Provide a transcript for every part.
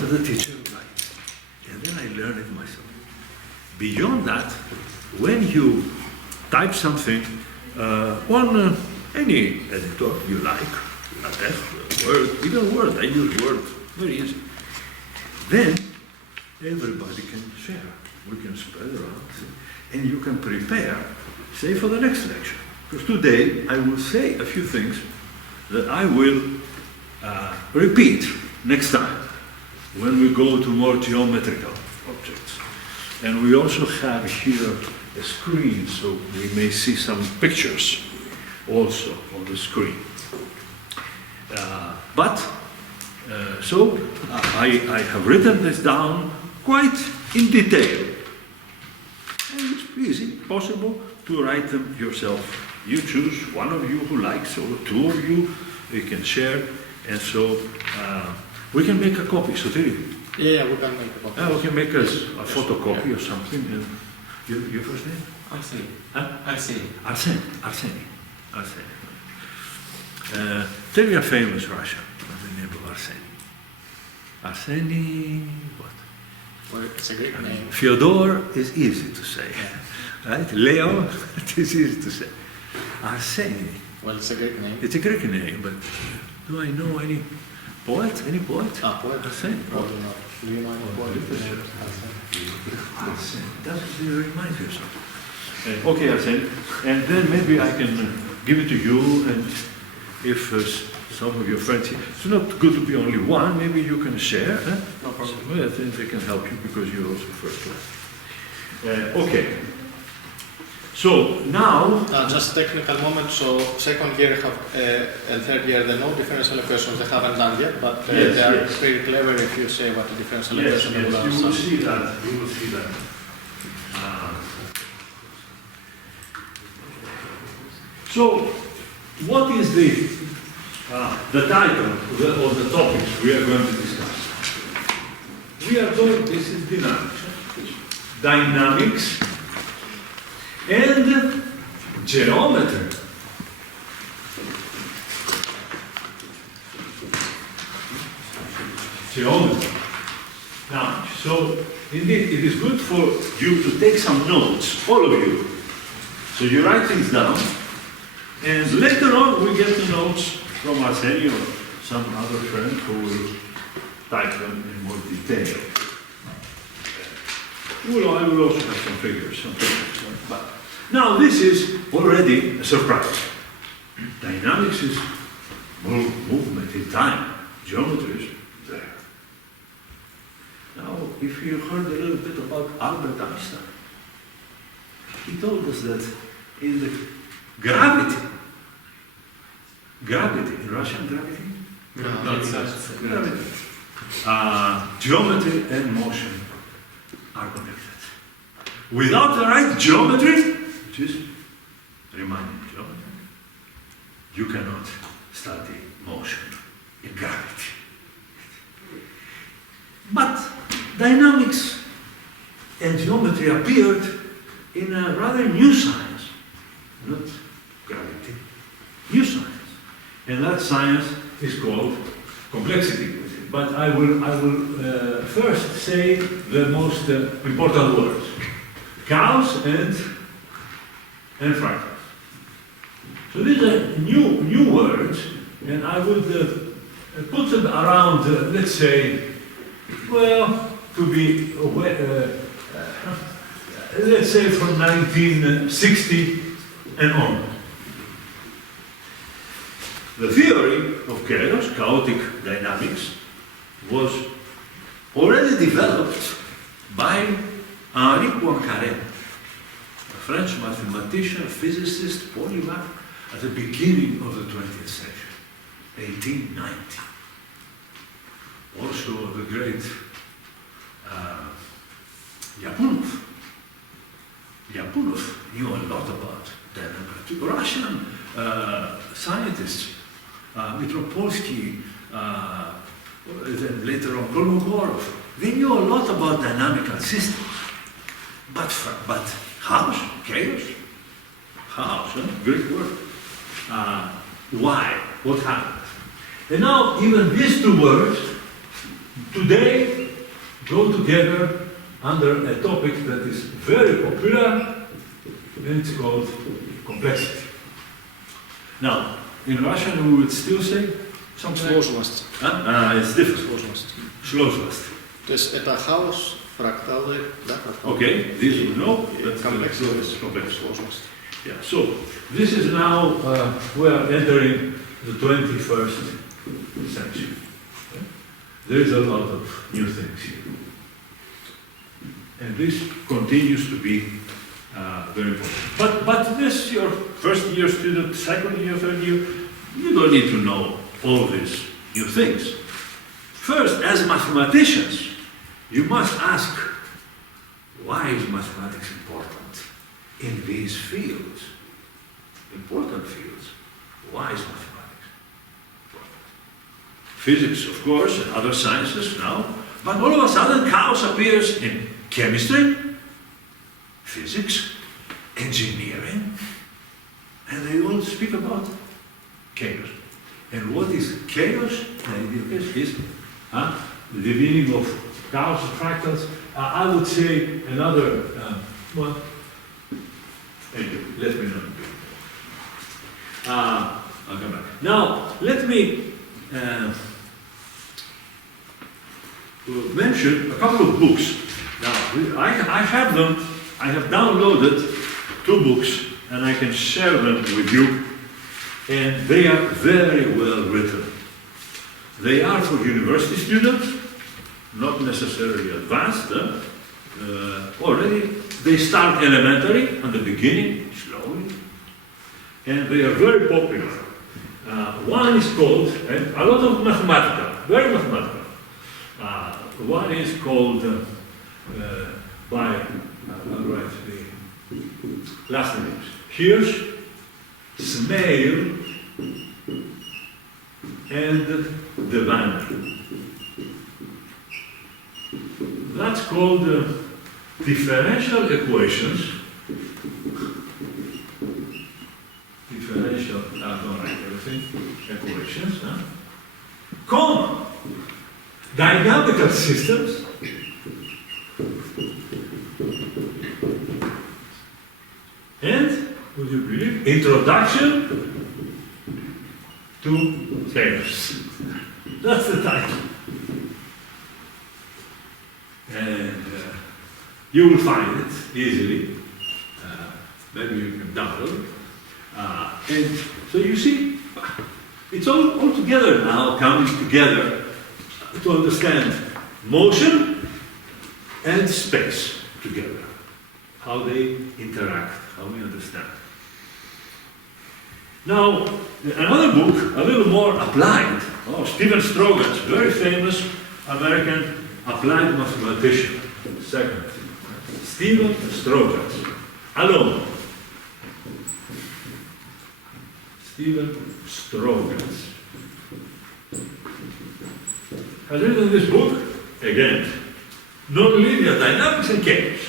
what the teacher writes. And then I learn it myself. Beyond that, when you type something on any editor you like, LaTeX, Word, even Word, I use Word, very easy. Then everybody can share. We can spread around, and you can prepare, say, for the next lecture. Because today I will say a few things that I will repeat next time when we go to more geometrical objects. And we also have here a screen, so we may see some pictures also on the screen. So I have written this down quite in detail. And it's easy, possible to write them yourself. You choose one of you who likes, or two of you can share, and so we can make a copy. So there you. Yeah, we can make a copy. We can make a photocopy or something. And your first name? Arsene. Huh? Arsene. Arsene. Tell me a famous Russian by the name of Arsene. Arsene, what? Well, it's a Greek name. Fyodor is easy to say, right? Leo, it is easy to say. Arsene. Well, it's a Greek name. It's a Greek name, but do I know any poet? Any poet? Poet. Arsene. Probably not. Do you know any poet? Arsene. Does it remind you of something? Okay, Arsene. And then maybe I can give it to you, and if some of your friends here, it's not good to be only one, maybe you can share. No problem. So, I think they can help you because you're also first class. Okay. So now, just technical moment. So second year and third year, there are no differential equations. They haven't done yet, but yes, they are yes. very clever if you say what the differential yes, equation yes, is. you will see that. You will see that. So, what is the title of the topics we are going to discuss? We are going. This is dynamics and geometry. Geometry. Now, so indeed, it is good for you to take some notes, all of you. So you write things down, and later on we get the notes from Arsene or some other friend who will type them in more detail. I will also have some figures. But now this is already a surprise. Dynamics is movement in time. Geometry is there. Now, if you heard a little bit about Albert Einstein, he told us that in the gravity, in Russian gravity? Gravity. Geometry and motion are connected. Without the right geometry, which is Riemannian geometry, you cannot study motion in gravity. But dynamics and geometry appeared in a rather new science, not gravity, new science. And that science is called complexity. But I will first say the most important words: chaos and fractals. So these are new words, and I would put them around, let's say, well, to be let's say from 1960 and on. The theory of chaos, chaotic dynamics, was already developed by Henri Poincaré, a French mathematician, physicist, polymath, at the beginning of the 20th century, 1890. Also the great Lyapunov. Lyapunov knew a lot about dynamics. Russian scientists, Mitropolsky, then later on Kolmogorov, they knew a lot about dynamical systems. But chaos, chaos, Greek word. Why? What happened? And now even these two words today go together under a topic that is very popular, and it's called complexity. Now, in Russian we would still say something like... Сложность. It's different. Сложность. Сложность. То есть это хаос, фракталы, да? Okay, this we know. That's Complex. complex. Сложность. Yeah, so this is now, we are entering the 21st century. Okay? There is a lot of new things here. And this continues to be very important. But this, your first year student, second year, third year, you don't need to know all these new things. First, as mathematicians, you must ask, why is mathematics important in these fields? Important fields. Why is mathematics important? Physics, of course, and other sciences now, but all of a sudden chaos appears in chemistry, physics, engineering, and they all speak about chaos. And what is chaos? The idea is the meaning of chaos fractals. I would say another one. Anyway, let me know. I'll come back. Now, let me mention a couple of books. Now, I have them, I have downloaded 2 books, and I can share them with you, and they are very well written. They are for university students, not necessarily advanced. Already, they start elementary, at the beginning, slowly, and they are very popular. One is called, and a lot of mathematical, very mathematical. One is called, by, I'll write the last names, Hirsch, Smale, and Devaney. That's called differential equations. Differential, don't write everything, equations, comma, dynamical systems, and, would you believe, introduction to chaos. That's the title. And you will find it easily. Maybe you can download it. And so you see, it's all together now, coming together to understand motion and space together. How they interact, how we understand. Now, another book, a little more applied. Stephen Strogan's, very famous American applied mathematician. Second, Stephen Strogan's, alone. Stephen Strogan's has written this book, again, Nonlinear Dynamics and Chaos.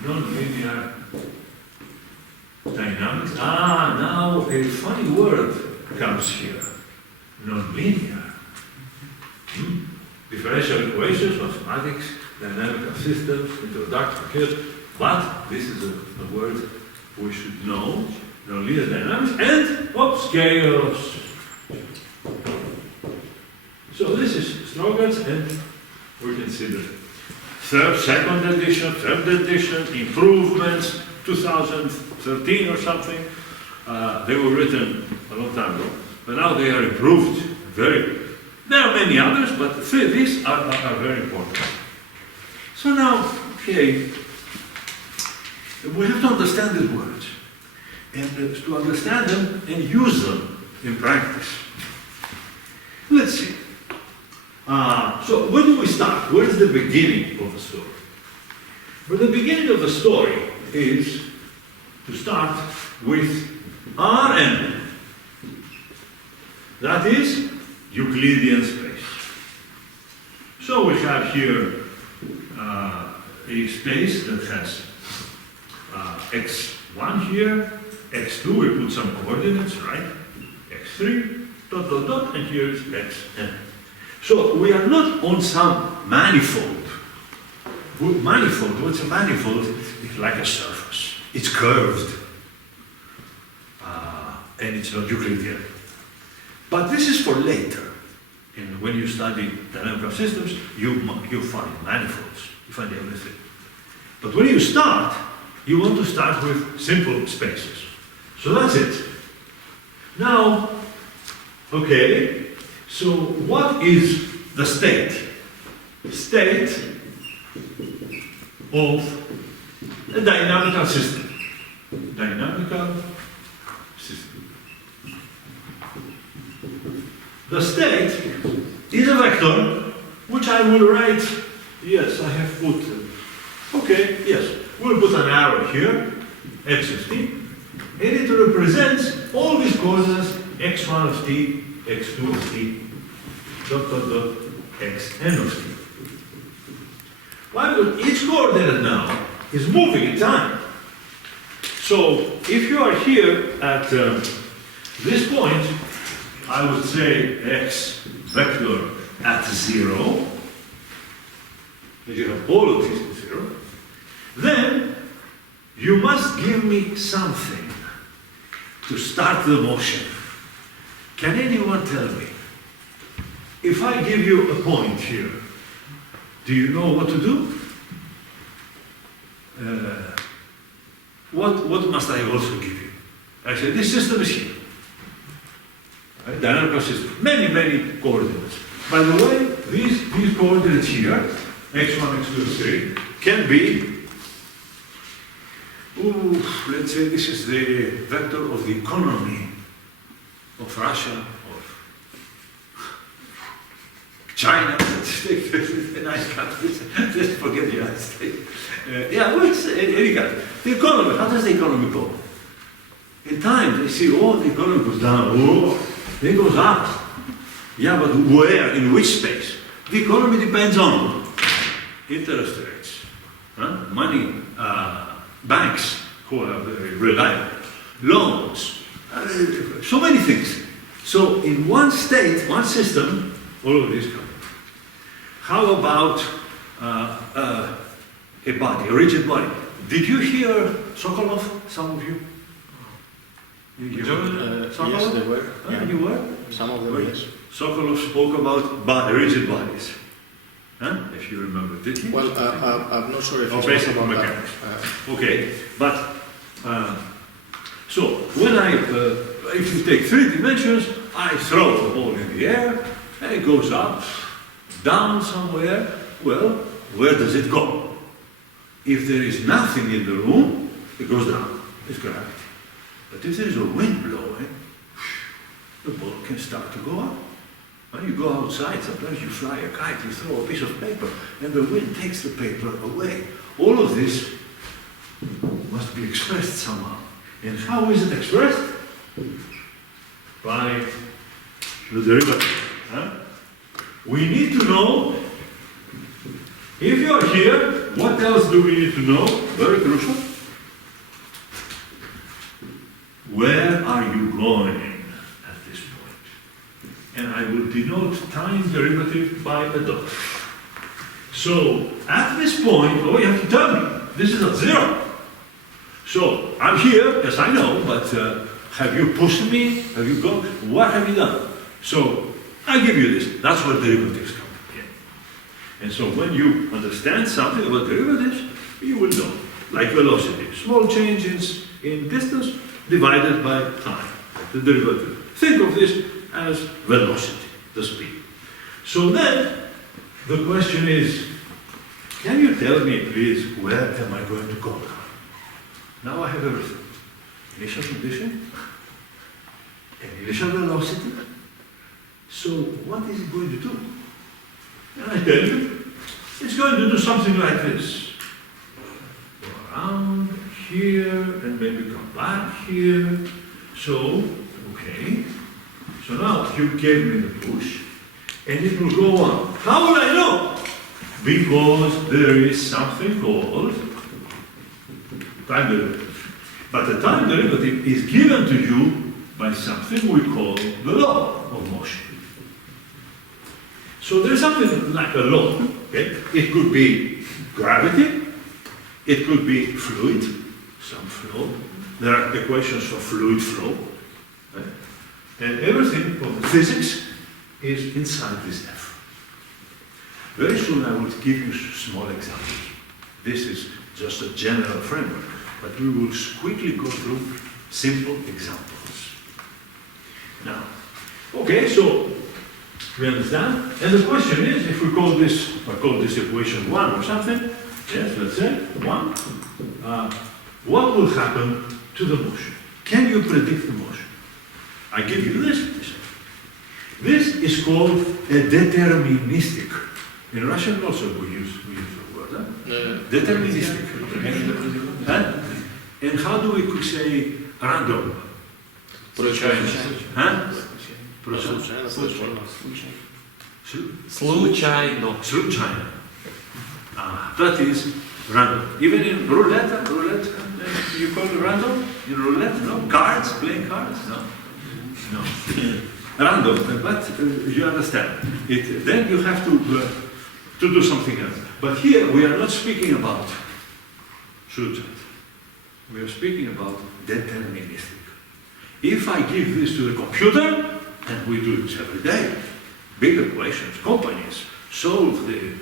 Nonlinear dynamics. Now a funny word comes here. Nonlinear. Differential equations, mathematics, dynamical systems, introduction to chaos. But this is a word we should know. Nonlinear dynamics and chaos. So this is Strogan's, and we can see the second edition, third edition, improvements, 2013 or something. They were written a long time ago, but now they are improved very. There are many others, but these are very important. So now, okay, we have to understand these words, and to understand them and use them in practice. Let's see. So where do we start? Where is the beginning of the story? Well, the beginning of the story is to start with Rn. That is Euclidean space. So we have here a space that has x1 here, x2, we put some coordinates, right? x3, ... and here is xn. So we are not on some manifold. Manifold, what's a manifold? It's like a surface. It's curved. And it's not Euclidean. But this is for later. And when you study dynamical systems, you find manifolds. You find everything. But when you start, you want to start with simple spaces. So that's it. Now, okay, so what is the state? State of a dynamical system. Dynamical system. The state is a vector which I will write, yes, I have put, okay, yes, we'll put an arrow here, x of t, and it represents all these coordinates, x1 of t, x2 of t, dot, dot, dot, xn of t. Why? Because each coordinate now is moving in time. So if you are here at this point, I would say x vector at 0, that you have all of these at 0, then you must give me something to start the motion. Can anyone tell me, if I give you a point here, do you know what to do? What must I also give you? I say, this system is here. Right? Dynamical system. Many coordinates. By the way, these coordinates here, x1, x2, x3, can be, let's say this is the vector of the economy of Russia, of China, nice countries, just forget the United States. Yeah, well, it's any country. The economy, how does the economy go? In time, they see, oh, the economy goes down, oh, then it goes up. Yeah, but where, in which space? The economy depends on interest rates, money, banks, who are very reliable, loans, so many things. So in one state, one system, all of these come. How about a body, a rigid body? Did you hear Sokolov, some of you? Yes, they were. Yeah. You were? Some of them, yes. Sokolov spoke about rigid bodies, if you remember, did he? Well, I'm not sure if or it's basic about mechanics. that. Okay, but so when if you take 3 dimensions, I throw the ball in the air, and it goes up, down somewhere. Well, where does it go? If there is nothing in the room, it goes down. It's gravity. But if there is a wind blowing, the ball can start to go up. When you go outside, sometimes you fly a kite, you throw a piece of paper, and the wind takes the paper away. All of this must be expressed somehow. And how is it expressed? By the derivative. We need to know, if you are here, what else do we need to know? Very crucial. Where are you going at this point? And I will denote time derivative by a dot. So, at this point, oh, you have to tell me, this is at 0. So, I'm here, yes I know, but have you pushed me? Have you gone? What have you done? So, I give you this. That's where derivatives come in. And so, when you understand something about derivatives, you will know. Like velocity. Small changes in distance divided by time. The derivative. Think of this as velocity, the speed. So then, the question is, can you tell me, please, where am I going to go now? Now I have everything. Initial condition, initial velocity. So what is it going to do? And I tell you, it's going to do something like this. Go around here, and maybe come back here. So, okay. So now you gave me the push, and it will go on. How will I know? Because there is something called time derivative. But the time derivative is given to you by something we call the law of motion. So there's something like a law, okay? It could be gravity, it could be fluid, some flow. There are equations for fluid flow, right? And everything from physics is inside this F. Very soon I will give you small examples. This is just a general framework, but we will quickly go through simple examples. Now, okay, so we understand? And the question is, if we call this, I call this equation 1 or something, yes, let's say 1, what will happen to the motion? Can you predict the motion? I give you this. This is called a deterministic. In Russian also we use the word, deterministic. And how do we say random? Случайно. Случайно. That is random. Even in roulette, you call it random? In roulette, no? Cards, playing cards? No. Random, but you understand. Then you have to do something else. But here we are not speaking about случайно. We are speaking about deterministic. If I give this to the computer, and we do this every day, big equations, companies solve the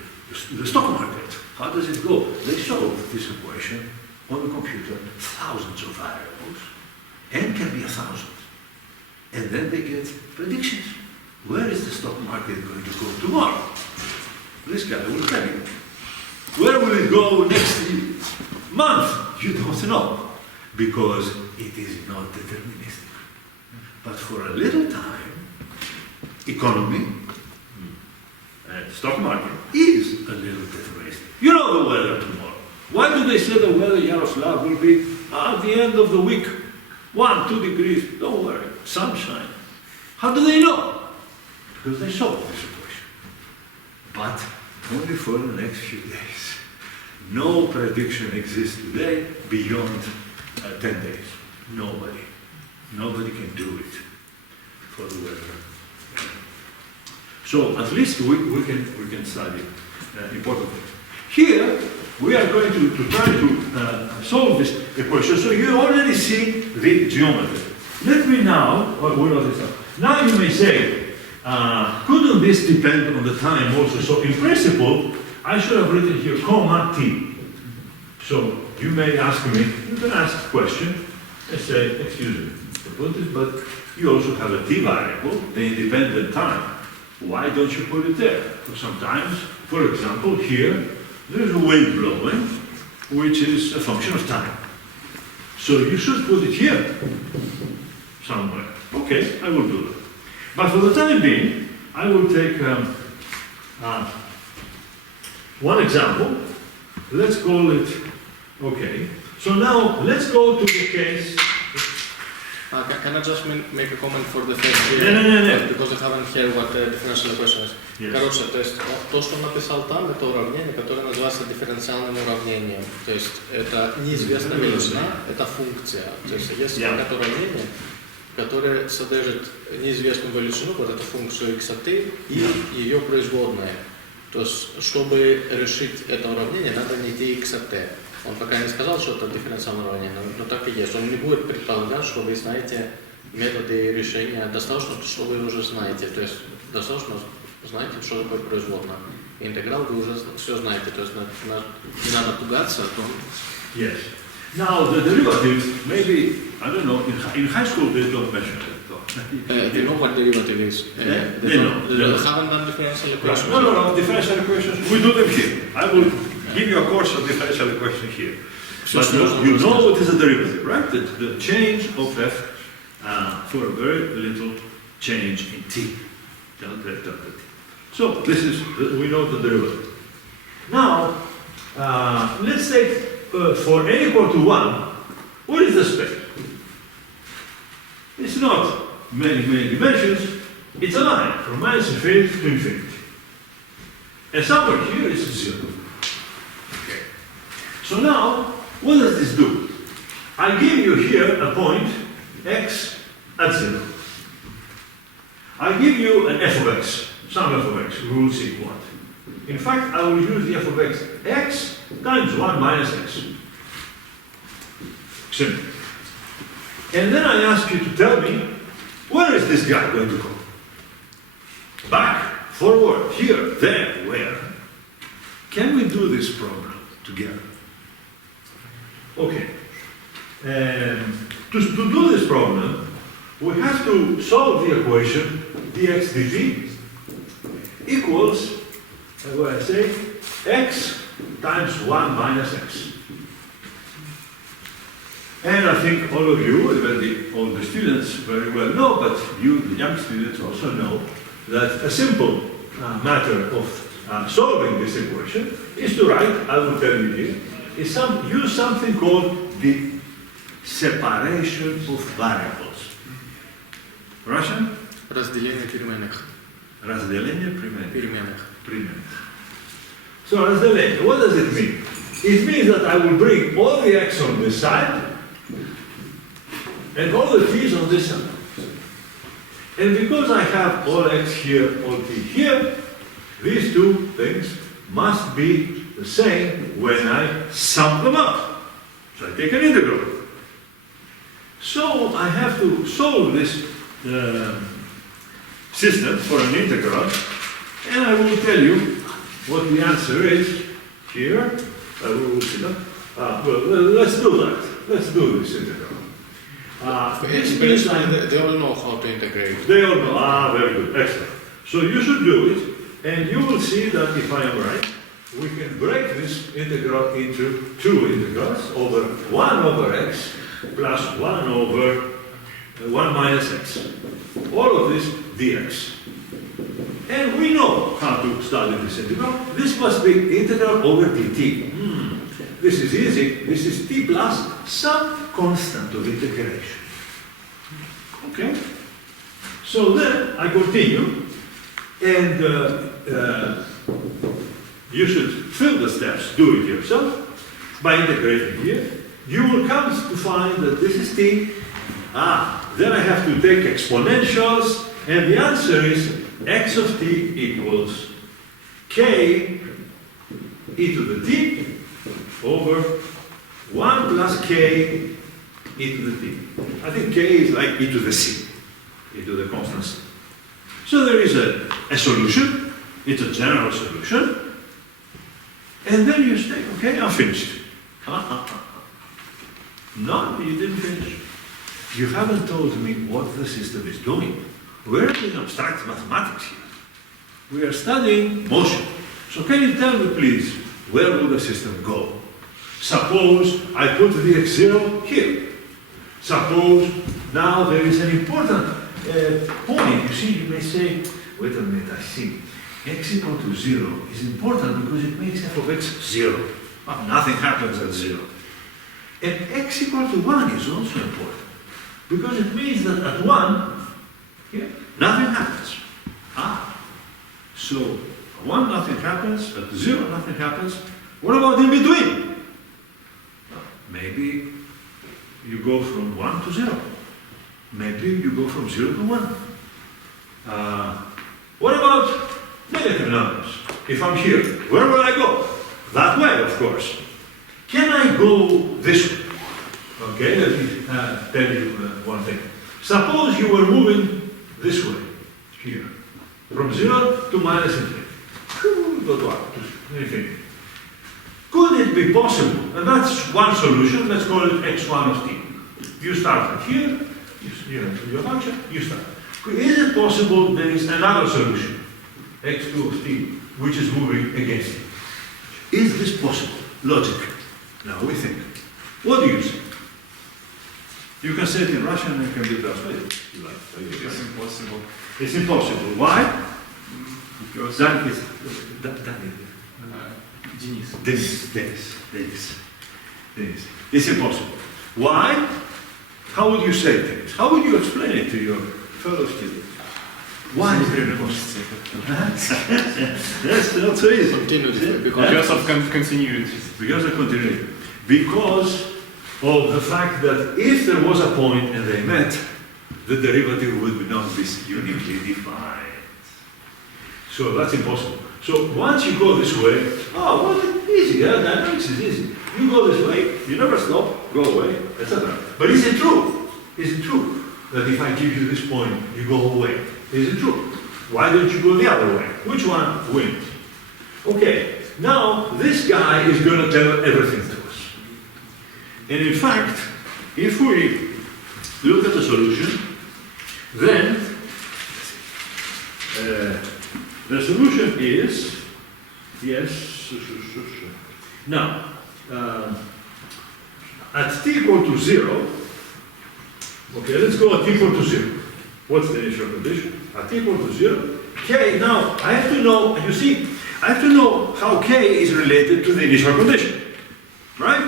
stock market. How does it go? They solve this equation on the computer, thousands of variables, n can be 1,000. And then they get predictions. Where is the stock market going to go tomorrow? This guy will tell you. Where will it go next month? You don't know, because it is not deterministic. But for a little time, economy, stock market is a little deterministic. You know the weather tomorrow. Why do they say the weather, Yaroslav, will be at the end of the week? 1, 2 degrees, don't worry, sunshine. How do they know? Because they solved this equation. But only for the next few days. No prediction exists today beyond 10 days. Nobody can do it for the weather. So at least we can study important things. Here we are going to try to solve this equation. So you already see the geometry. Let me now, now you may say, couldn't this depend on the time also? So in principle, I should have written here comma t. So you may ask me, you can ask a question and say, excuse me, but you also have a t variable, the independent time. Why don't you put it there? So sometimes, for example, here, there's a wind blowing, which is a function of time. So you should put it here, somewhere. Okay, I will do that. But for the time being, I will take one example. Let's call it, okay. So now, let's go to the case. Can I just make a comment for the first year? No. Because I haven't heard what the differential equation is. Yes. Короче, то есть то, что он написал там, это уравнение, которое называется дифференциальным уравнением. То есть это неизвестная величина, это функция. То есть есть какое-то уравнение, которое содержит неизвестную величину, вот эту функцию x от t и ее производные. То есть, чтобы решить это уравнение, надо найти x от t. Он пока не сказал, что это дифференциальное уравнение, но так и есть. Он не будет предполагать, что вы знаете методы решения. Достаточно, что вы уже знаете. То есть достаточно знаете, что такое производная. Интеграл вы уже все знаете. То есть не надо пугаться о том. Yes. Now the derivatives, maybe, I don't know, in high school they don't mention it. You know what derivative is? They know. They haven't done differential equations. No, differential equations, we do them here. I will give you a course of differential equation here. But you know what is a derivative, right? The change of f for a very little change in t. So this is, we know the derivative. Now, let's take for n equal to 1, what is the space? It's not many dimensions, it's a line from minus infinity to infinity. And somewhere here is 0. Okay. So now, what does this do? I give you here a point, x at 0. I give you an f of x, some f of x. We will see what. In fact, I will use the f of x, x times 1 minus x. Simple. And then I ask you to tell me, where is this guy going to go? Back, forward, here, there, where? Can we do this program together? Okay. To do this problem, we have to solve the equation dx dt equals, what I say, x times 1 minus x. And I think all of you, all the students very well know, but you, the young students, also know that a simple matter of solving this equation is to write, I will tell you here, use something called the separation of variables. Russian? Разделение переменных. Разделение Переменных. So разделение, what does it mean? It means that I will bring all the x on this side and all the t's on this side. And because I have all x here, all t here, these two things must be the same when I sum them up. So I take an integral. So I have to solve this system for an integral, and I will tell you what the answer is here. Well, let's do that. Let's do this integral. They all know how to integrate. They all know. Very good. Excellent. So you should do it, and you will see that if I am right, we can break this integral into two integrals over 1 over x plus 1 over 1 minus x. All of this dx. And we know how to study this integral. This must be integral over dt. This is easy. This is t plus some constant of integration. Okay? So then I continue, and you should fill the steps, do it yourself, by integrating here. You will come to find that this is t. Then I have to take exponentials, and the answer is x of t equals k e to the t over 1 plus k e to the t. I think k is like e to the c, e to the constant c. So there is a solution, it's a general solution, and then you say, okay, I'm finished. No, you didn't finish. You haven't told me what the system is doing. We're doing abstract mathematics here. We are studying motion. So can you tell me, please, where will the system go? Suppose I put the x0 here. Suppose now there is an important point. You see, you may say, wait a minute, I see. X equal to 0 is important because it makes f of x 0. But nothing happens at 0. And x equal to 1 is also important because it means that at 1, here, nothing happens. So at 1 nothing happens, at 0 nothing happens. What about in between? Maybe you go from 1 to 0. Maybe you go from 0 to 1. What about negative numbers? If I'm here, where will I go? That way, of course. Can I go this way? Okay, let me tell you one thing. Suppose you were moving this way, here, from 0 to minus infinity. Go to infinity. Could it be possible, and that's one solution, let's call it x1 of t. You start at here, you know your function, you start. Is it possible there is another solution, x2 of t, which is moving against it? Is this possible, logically? Now we think. What do you say? You can say it in Russian and it can be translated. It's impossible. It's impossible. Why? Because Denis. It's impossible. Why? How would you say things? How would you explain it to your fellow students? Why is it impossible? That's not so easy. Because of continuity. Because of continuity. Because of the fact that if there was a point and they met, the derivative would not be uniquely defined. So that's impossible. So once you go this way, oh, well, easy, yeah, dynamics is easy. You go this way, you never stop, go away, etc. But is it true? Is it true that if I give you this point, you go away? Is it true? Why don't you go the other way? Which one wins? Okay, now this guy is going to tell everything to us. And in fact, if we look at the solution, then the solution is, yes, now, at t equal to 0, okay, let's go at t equal to 0. What's the initial condition? At t equal to 0, k, now I have to know, you see, I have to know how k is related to the initial condition, right?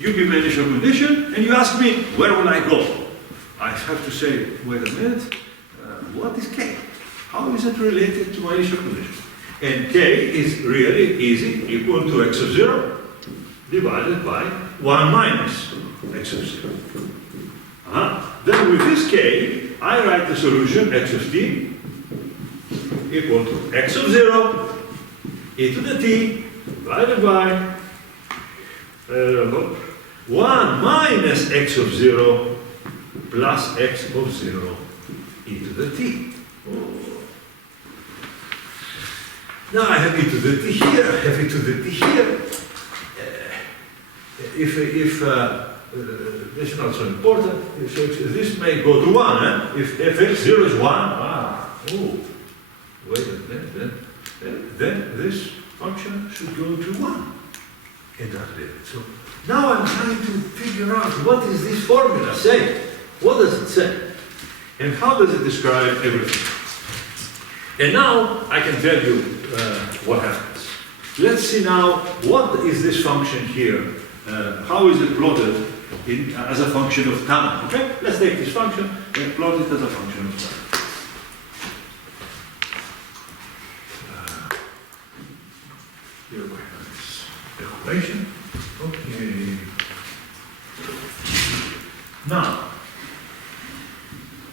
You give me an initial condition and you ask me, where will I go? I have to say, wait a minute, what is k? How is it related to my initial condition? And k is really easy, equal to x of 0 divided by 1 minus x of 0. Then with this k, I write the solution x of t equal to x of 0 e to the t divided by 1 minus x of 0 plus x of 0 e to the t. Now I have e to the t here, I have e to the t here. If this is not so important, so this may go to 1. If fx0 is 1, wait a minute, then this function should go to 1. And that's it. So now I'm trying to figure out what is this formula say? What does it say? And how does it describe everything? And now I can tell you what happens. Let's see now, what is this function here? How is it plotted as a function of time? Okay, let's take this function and plot it as a function of time. Here we have this equation. Okay. Now,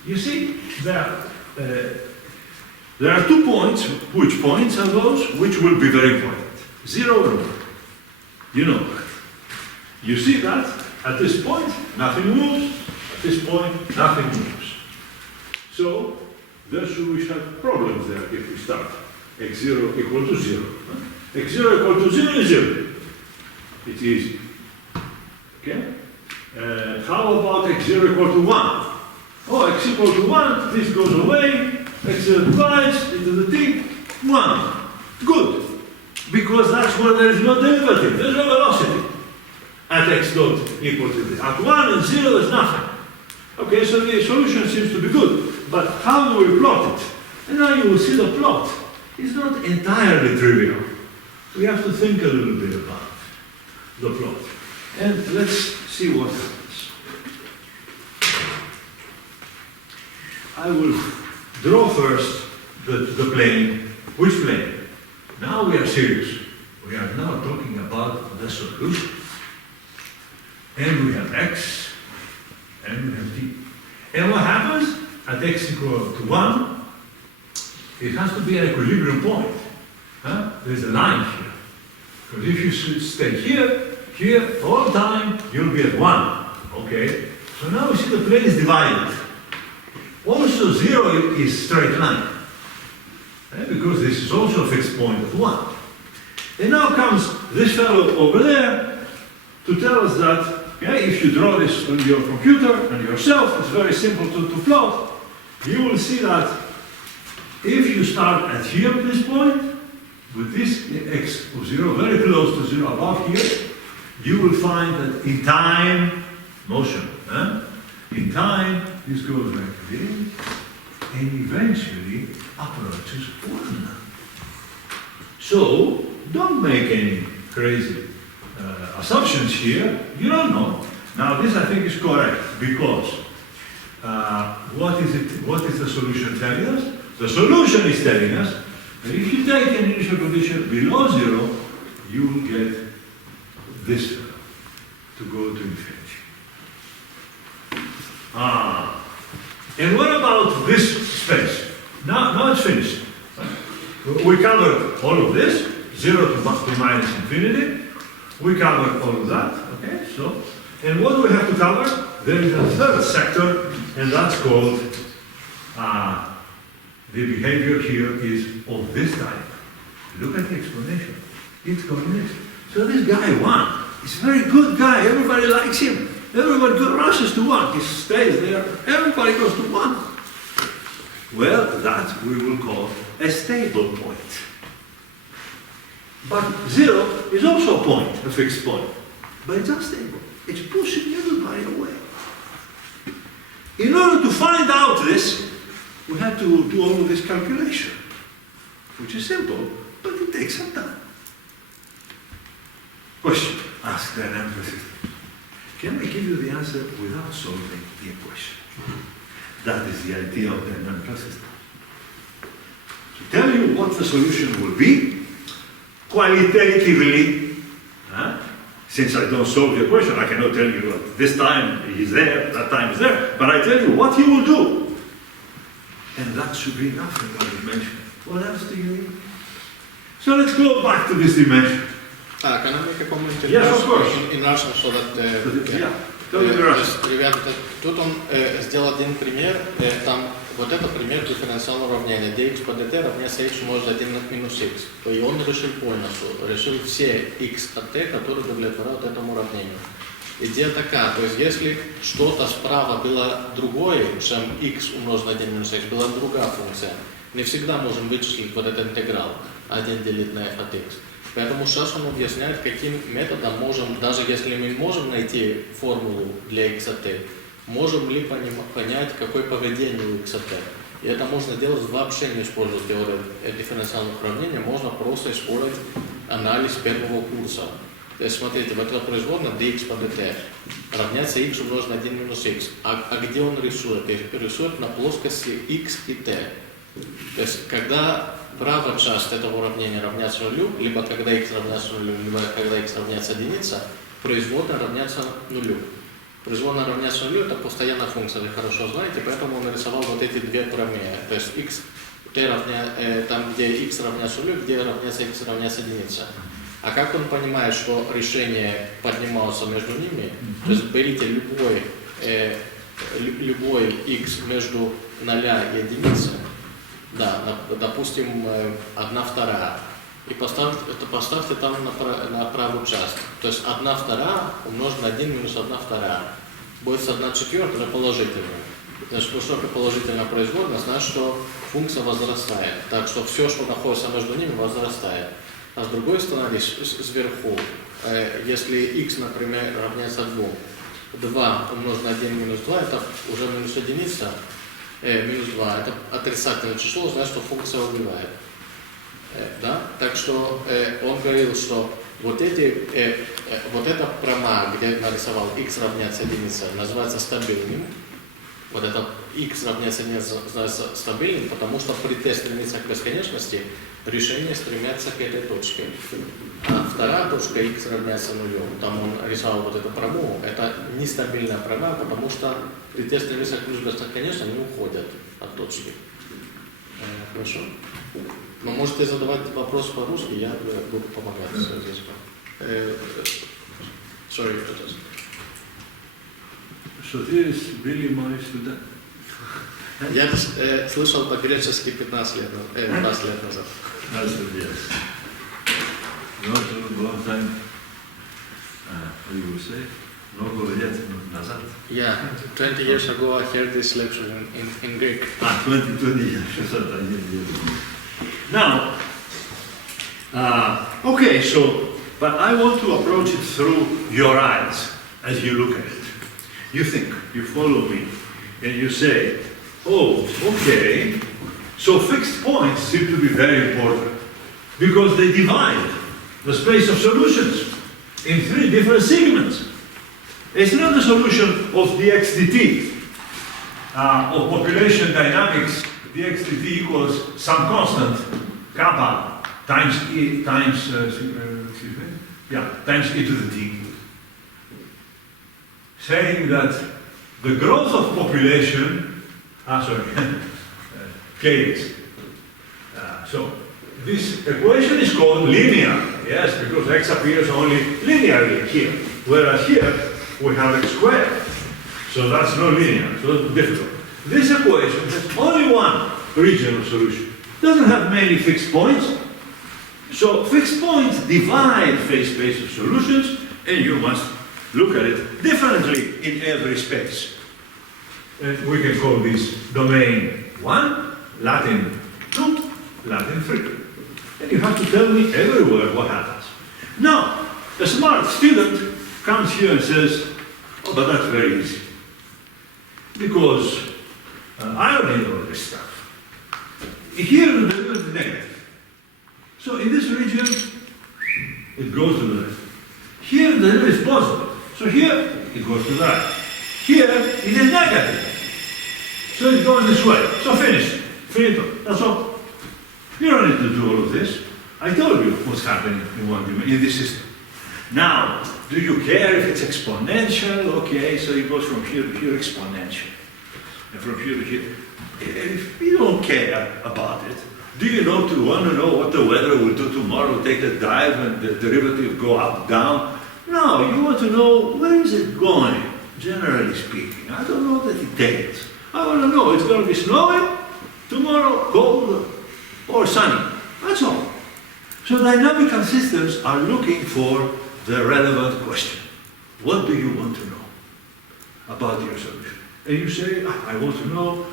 you see that there are 2 points. Which points are those? Which will be very important. 0 and 1. You know that. You see that at this point, nothing moves. At this point, nothing moves. So, we have problems there if we start x0 equal to 0. x0 equal to 0 is 0. It's easy. Okay? How about x0 equal to 1? Oh, x equal to 1, this goes away, x0 divides into the t, 1. Good. Because that's where there is no derivative, there's no velocity at x dot equal to this. At 1 and 0, there's nothing. Okay, so the solution seems to be good. But how do we plot it? And now you will see the plot is not entirely trivial. We have to think a little bit about the plot. And let's see what happens. I will draw first the plane. Which plane? Now we are serious. We are now talking about the solution. And we have x, and we have t. And what happens? At x equal to 1, it has to be an equilibrium point. There's a line here. Because if you stay here, all the time, you'll be at 1. Okay? So now we see the plane is divided. Also 0 is straight line. Because this is also a fixed point of 1. And now comes this fellow over there to tell us that if you draw this on your computer and yourself, it's very simple to plot. You will see that if you start at here at this point, with this x of 0 very close to 0 above here, you will find that in time, motion, in time, this goes like this, and eventually approaches 1. So, don't make any crazy assumptions here. You don't know. Now, this I think is correct because what is the solution telling us? The solution is telling us that if you take an initial condition below 0, you will get this fellow to go to infinity. And what about this space? Now it's finished. We covered all of this, 0 to minus infinity. We covered all of that, okay? So, and what do we have to cover? There is a third sector, and that's called, the behavior here is of this type. Look at the explanation. It's going this. So this guy 1 is a very good guy. Everybody likes him. Everybody rushes to 1. He stays there. Everybody goes to 1. Well, that we will call a stable point. But 0 is also a point, a fixed point. But it's unstable. It's pushing everybody away. In order to find out this, we have to do all of this calculation, which is simple, but it takes some time. Question, ask the dynamical system. Can I give you the answer without solving the equation? That is the idea of the dynamical system. To tell you what the solution will be, qualitatively, since I don't solve the equation, I cannot tell you that this time he's there, that time is there, but I tell you what he will do. And that should be enough in one dimension. What else do you need? So let's go back to this dimension. Can I make a comment Yes, of course. in Russian, so that... Yeah, tell me the Russian. Ребята, тут он сделал один пример, там вот это пример дифференциального уравнения, dx по dt равняется x умножить 1 на минус x. И он решил полностью, решил все x от t, которые удовлетворяют этому уравнению. Идея такая, то есть если что-то справа было другое, чем x умножить на 1 минус x, была другая функция, не всегда можем вычислить вот этот интеграл, 1 делить на f от x. Поэтому сейчас он объясняет, каким методом можем, даже если мы можем найти формулу для x от t, можем ли понять, какое поведение у x от t. И это можно делать вообще не используя теорию дифференциальных уравнений, можно просто использовать анализ первого курса. То есть смотрите, вот это производная dx по dt равняется x умножить на 1 минус x. А где он рисует? Рисует на плоскости x и t. То есть когда правая часть этого уравнения равняется нулю, либо когда x равняется нулю, либо когда x равняется единице, производная равняется нулю. Производная равняется нулю — это постоянная функция, вы хорошо знаете, поэтому он нарисовал вот эти две прямые. То есть x, там где x равняется нулю, где равняется x равняется единице. А как он понимает, что решение поднимается между ними? То есть берите любой x между 0 и единицей, да, допустим, 1/2, и поставьте там на правую часть. То есть 1/2 умножить на 1 минус 1/2. Будет 1/4 уже положительная. Значит, высокая положительная производная, значит, что функция возрастает. Так что все, что находится между ними, возрастает. А с другой стороны, сверху, если x, например, равняется 2, 2 умножить на 1 минус 2, это уже минус единица, минус 2, это отрицательное число, значит, что функция убивает. Да? Так что он говорил, что вот эта прямая, где нарисовал x равняется единице, называется стабильным. Вот это x равняется единице называется стабильным, потому что при t стремится к бесконечности, решение стремится к этой точке. А вторая точка x равняется нулю, там он рисовал вот эту прямую, это нестабильная прямая, потому что при t стремится к плюс бесконечно, они уходят от точки. Хорошо? Но можете задавать вопрос по-русски, я буду помогать. Sorry. So this is really my student. Я слышал по-гречески 20 лет назад. Yes. Not a long time, what do you say? Много лет назад. Yeah, 20 years ago I heard this lecture in Greek. 20 years. Now, okay, so, but I want to approach it through your eyes as you look at it. You think, you follow me, and you say, oh, okay, so fixed points seem to be very important because they divide the space of solutions in 3 different segments. It's not the solution of dx dt of population dynamics. Dx dt equals some constant kappa times e times times e to the t. Saying that the growth of population, kx. So this equation is called linear, yes, because x appears only linearly here, whereas here we have x squared. So that's not linear, so it's difficult. This equation has only one regional solution. Doesn't have many fixed points. So fixed points divide phase space of solutions, and you must look at it differently in every space. And we can call this domain 1, Latin 2, Latin 3. And you have to tell me everywhere what happens. Now, a smart student comes here and says, oh, but that's very easy. Because I don't need all this stuff. Here the derivative is negative. So in this region, it goes to the left. Here the derivative is positive. So here, it goes to the right. Here, it is negative. So it goes this way. So finished. Finito. That's all. You don't need to do all of this. I told you what's happening in this system. Now, do you care if it's exponential? Okay, so it goes from here to here exponential. And from here to here. If you don't care about it, do you want to know what the weather will do tomorrow? Take a dive and the derivative go up, down? No, you want to know where is it going, generally speaking. I don't know the details. I want to know it's going to be snowing tomorrow, cold, or sunny. That's all. So dynamical systems are looking for the relevant question. What do you want to know about your solution? And you say, I want to know,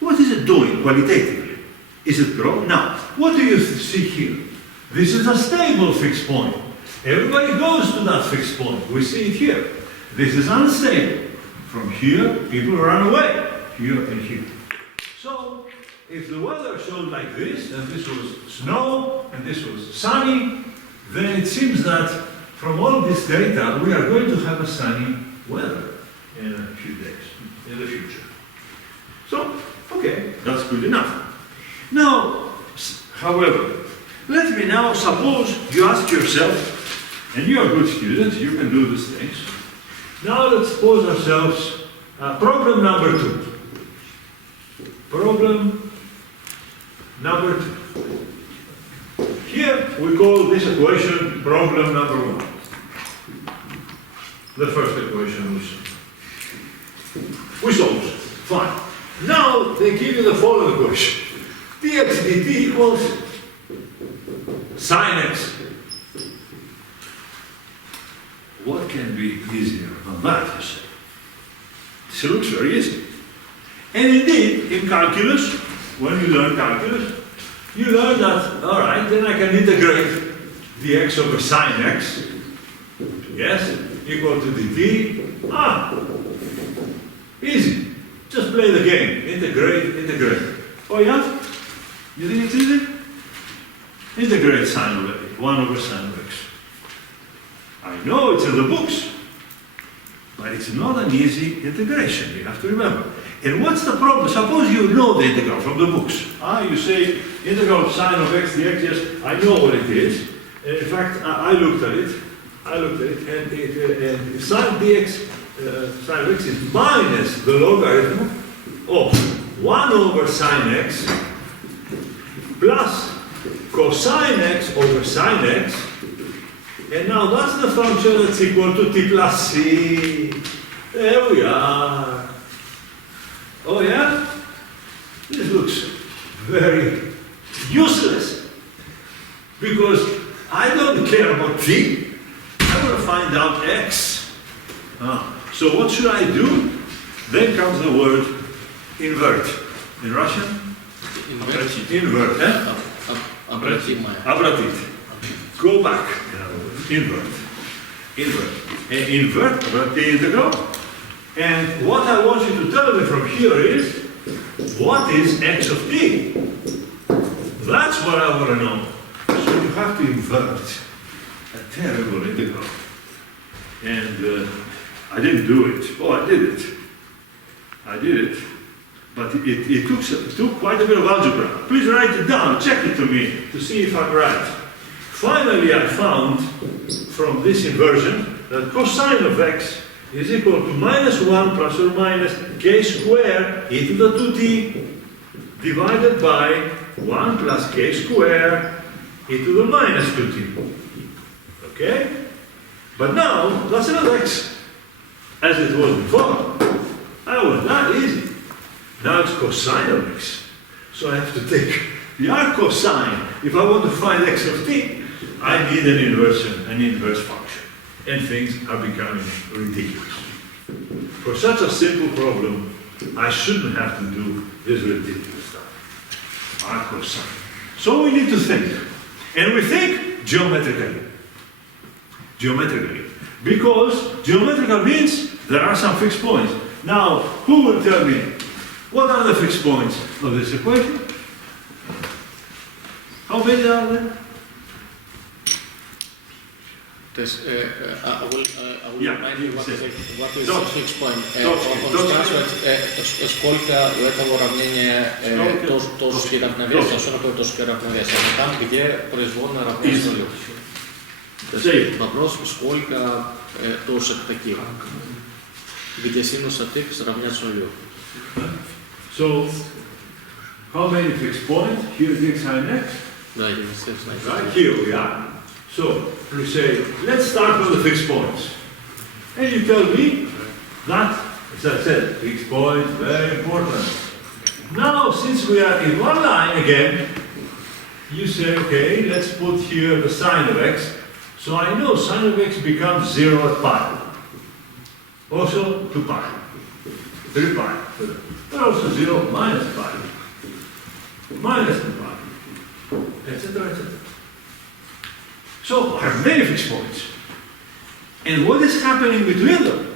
what is it doing qualitatively? Is it growing? Now, what do you see here? This is a stable fixed point. Everybody goes to that fixed point. We see it here. This is unstable. From here, people run away. Here and here. So, if the weather showed like this, and this was snow, and this was sunny, then it seems that from all this data, we are going to have a sunny weather in a few days, in the future. So, okay, that's good enough. Now, however, let me now suppose you ask yourself, and you are good students, you can do these things. Now let's pose ourselves problem number 2. Problem number 2. Here we call this equation problem number 1. The first equation we solved. Fine. Now they give you the following equation. dx dt equals sine x. What can be easier than that, you say? This looks very easy. And indeed, in calculus, when you learn calculus, you learn that, all right, then I can integrate dx over sine x, yes, equal to dt. Easy. Just play the game. Integrate. Oh yeah? You think it's easy? Integrate sine over 1 over sine of x. I know it's in the books, but it's not an easy integration, you have to remember. And what's the problem? Suppose you know the integral from the books. You say integral of sine of x dx, yes, I know what it is. And in fact, I looked at it, and sine dx, sine of x is minus the logarithm of 1 over sine x plus cosine x over sine x. And now that's the function that's equal to t plus c. There we are. Oh yeah? This looks very useless. Because I don't care about t. I want to find out x. So what should I do? Then comes the word invert. In Russian? Invert. Обратить. Go back. Invert. Invert the integral. And what I want you to tell me from here is, what is x of t? That's what I want to know. So you have to invert a terrible integral. And I didn't do it. Oh, I did it. But it took quite a bit of algebra. Please write it down, check it to me, to see if I'm right. Finally, I found from this inversion that cosine of x is equal to -1 plus or minus k squared e to the 2t. divided by 1 plus k squared e to the minus 2t. Okay? But now, that's not x, as it was before. That was not easy. Now it's cosine of x. So I have to take the arc cosine. If I want to find x of t, I need an inverse function. And things are becoming ridiculous. For such a simple problem, I shouldn't have to do this ridiculous stuff. Arc cosine. So we need to think. And we think geometrically. Geometrically. Because geometrical means there are some fixed points. Now, who will tell me what are the fixed points of this equation? How many are there? I will Yeah, remind you what is Don't. a fixed point. Don't. Он спрашивает, сколько у этого уравнения точки равновесия, что такое точка равновесия, там, где производная равняется нулю. Вопрос, сколько точек таких, где синус от x равняется нулю. So, how many fixed points? Here is x sine x. Да, естественно. Right here we are. So, we say, let's start with the fixed points. And you tell me that, as I said, fixed points, very important. Now, since we are in one line again, you say, okay, let's put here the sine of x. So I know sine of x becomes 0 at pi. Also 2 pi, 3 pi, but also 0 minus pi, minus 2 pi, etc., etc. So I have many fixed points. And what is happening between them?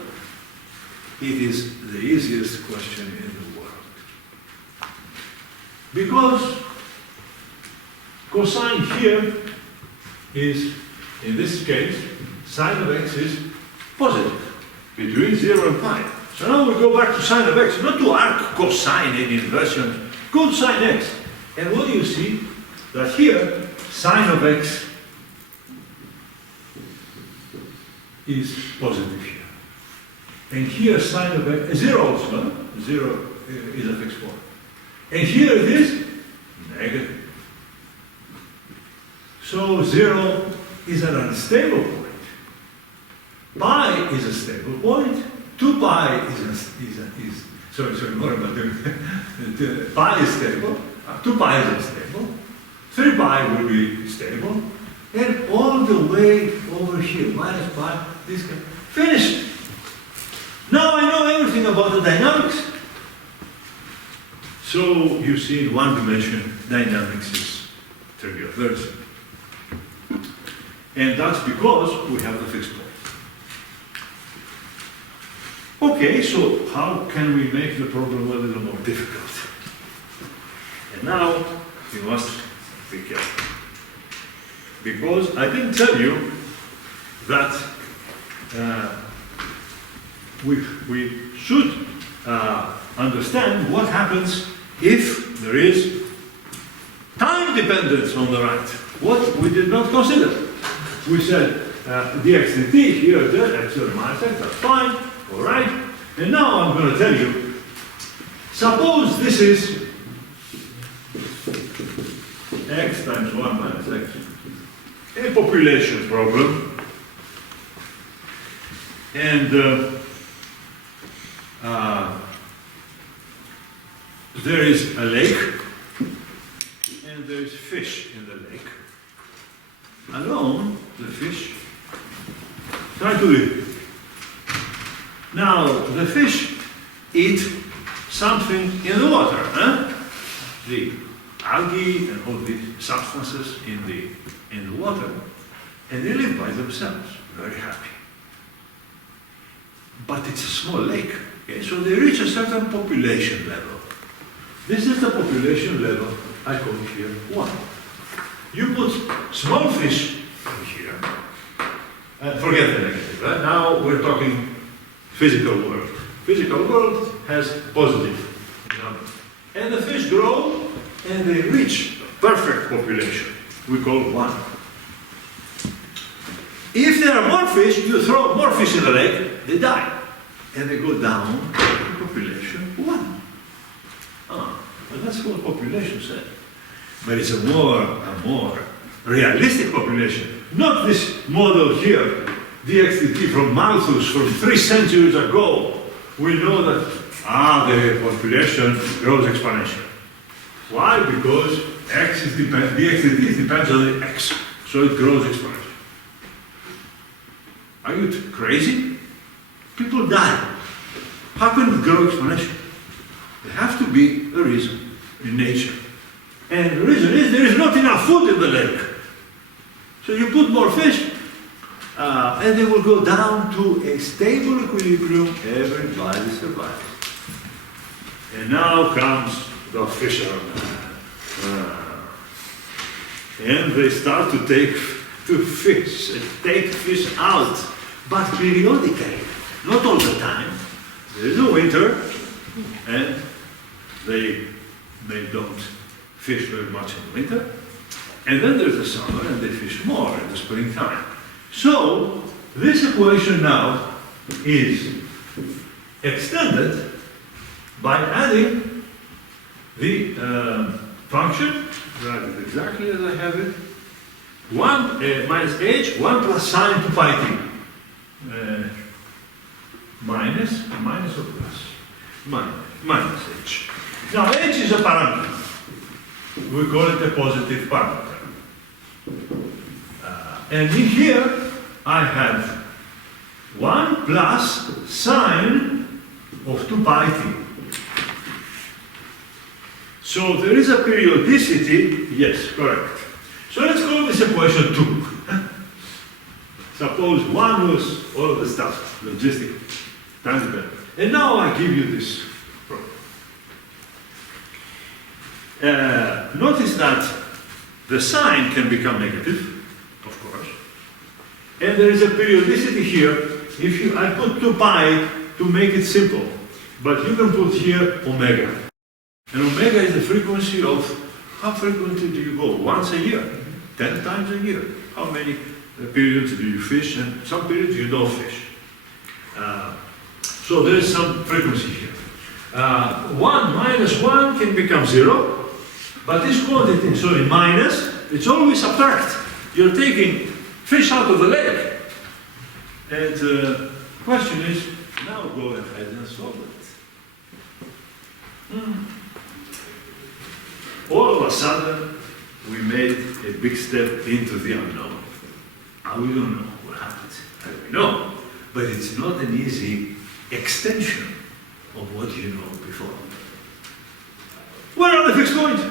It is the easiest question in the world. Because cosine here is, in this case, sine of x is positive, between 0 and pi. So now we go back to sine of x, not to arc cosine in inversion, go to sine x. And what do you see? That here, sine of x is positive here. And here sine of x, 0 also, 0 is a fixed point. And here it is negative. So 0 is an unstable point. Pi is a stable point. 2 pi what am I doing? Pi is stable. 2 pi is unstable. 3 pi will be stable. And all the way over here, minus pi, this guy. Finished. Now I know everything about the dynamics. So you see in one dimension, dynamics is trivial, very simple. And that's because we have the fixed point. Okay, so how can we make the problem a little more difficult? And now you must be careful. Because I didn't tell you that we should understand what happens if there is time dependence on the right. What we did not consider. We said dx dt here, there, x minus x, that's fine, all right. And now I'm going to tell you, suppose this is x times 1 minus x, a population problem, and there is a lake, and there is fish in the lake. Alone, the fish try to live. Now, the fish eat something in the water, the algae and all these substances in the water, and they live by themselves, very happy. But it's a small lake, okay? So they reach a certain population level. This is the population level, I call it here 1. You put small fish over here, and forget the negative, right? Now we're talking physical world. Physical world has positive numbers. And the fish grow, and they reach perfect population. We call 1. If there are more fish, you throw more fish in the lake, they die. And they go down to population 1. That's what population said. But it's a more realistic population. Not this model here, dxdt from Malthus from 3 centuries ago. We know that the population grows exponentially. Why? Because dxdt depends on the x, so it grows exponentially. Are you crazy? People die. How can it grow exponentially? There has to be a reason in nature. And the reason is there is not enough food in the lake. So you put more fish, and they will go down to a stable equilibrium, everybody survives. And now comes the fishermen. And they start to take fish out, but periodically, not all the time. There is a winter, and they don't fish very much in winter. And then there's the summer, and they fish more in the springtime. So, this equation now is extended by adding the function, write it exactly as I have it, 1 minus h, 1 plus sine 2 pi t. Minus or plus? Minus h. Now h is a parameter. We call it a positive parameter. And in here, I have 1 plus sine of 2 pi t. So there is a periodicity, yes, correct. So let's call this equation 2. Suppose 1 was all of the stuff, logistic, time dependent. And now I give you this problem. Notice that the sign can become negative, of course. And there is a periodicity here. I put 2 pi to make it simple. But you can put here omega. And omega is the frequency of, how frequently do you go? Once a year, 10 times a year. How many periods do you fish? And some periods you don't fish. So there is some frequency here. 1 minus 1 can become 0. But this quantity, sorry, minus, it's always subtract. You're taking fish out of the lake. And the question is, now go ahead and solve it. All of a sudden, we made a big step into the unknown. We don't know what happens. We know, but it's not an easy extension of what you know before. Where are the fixed points?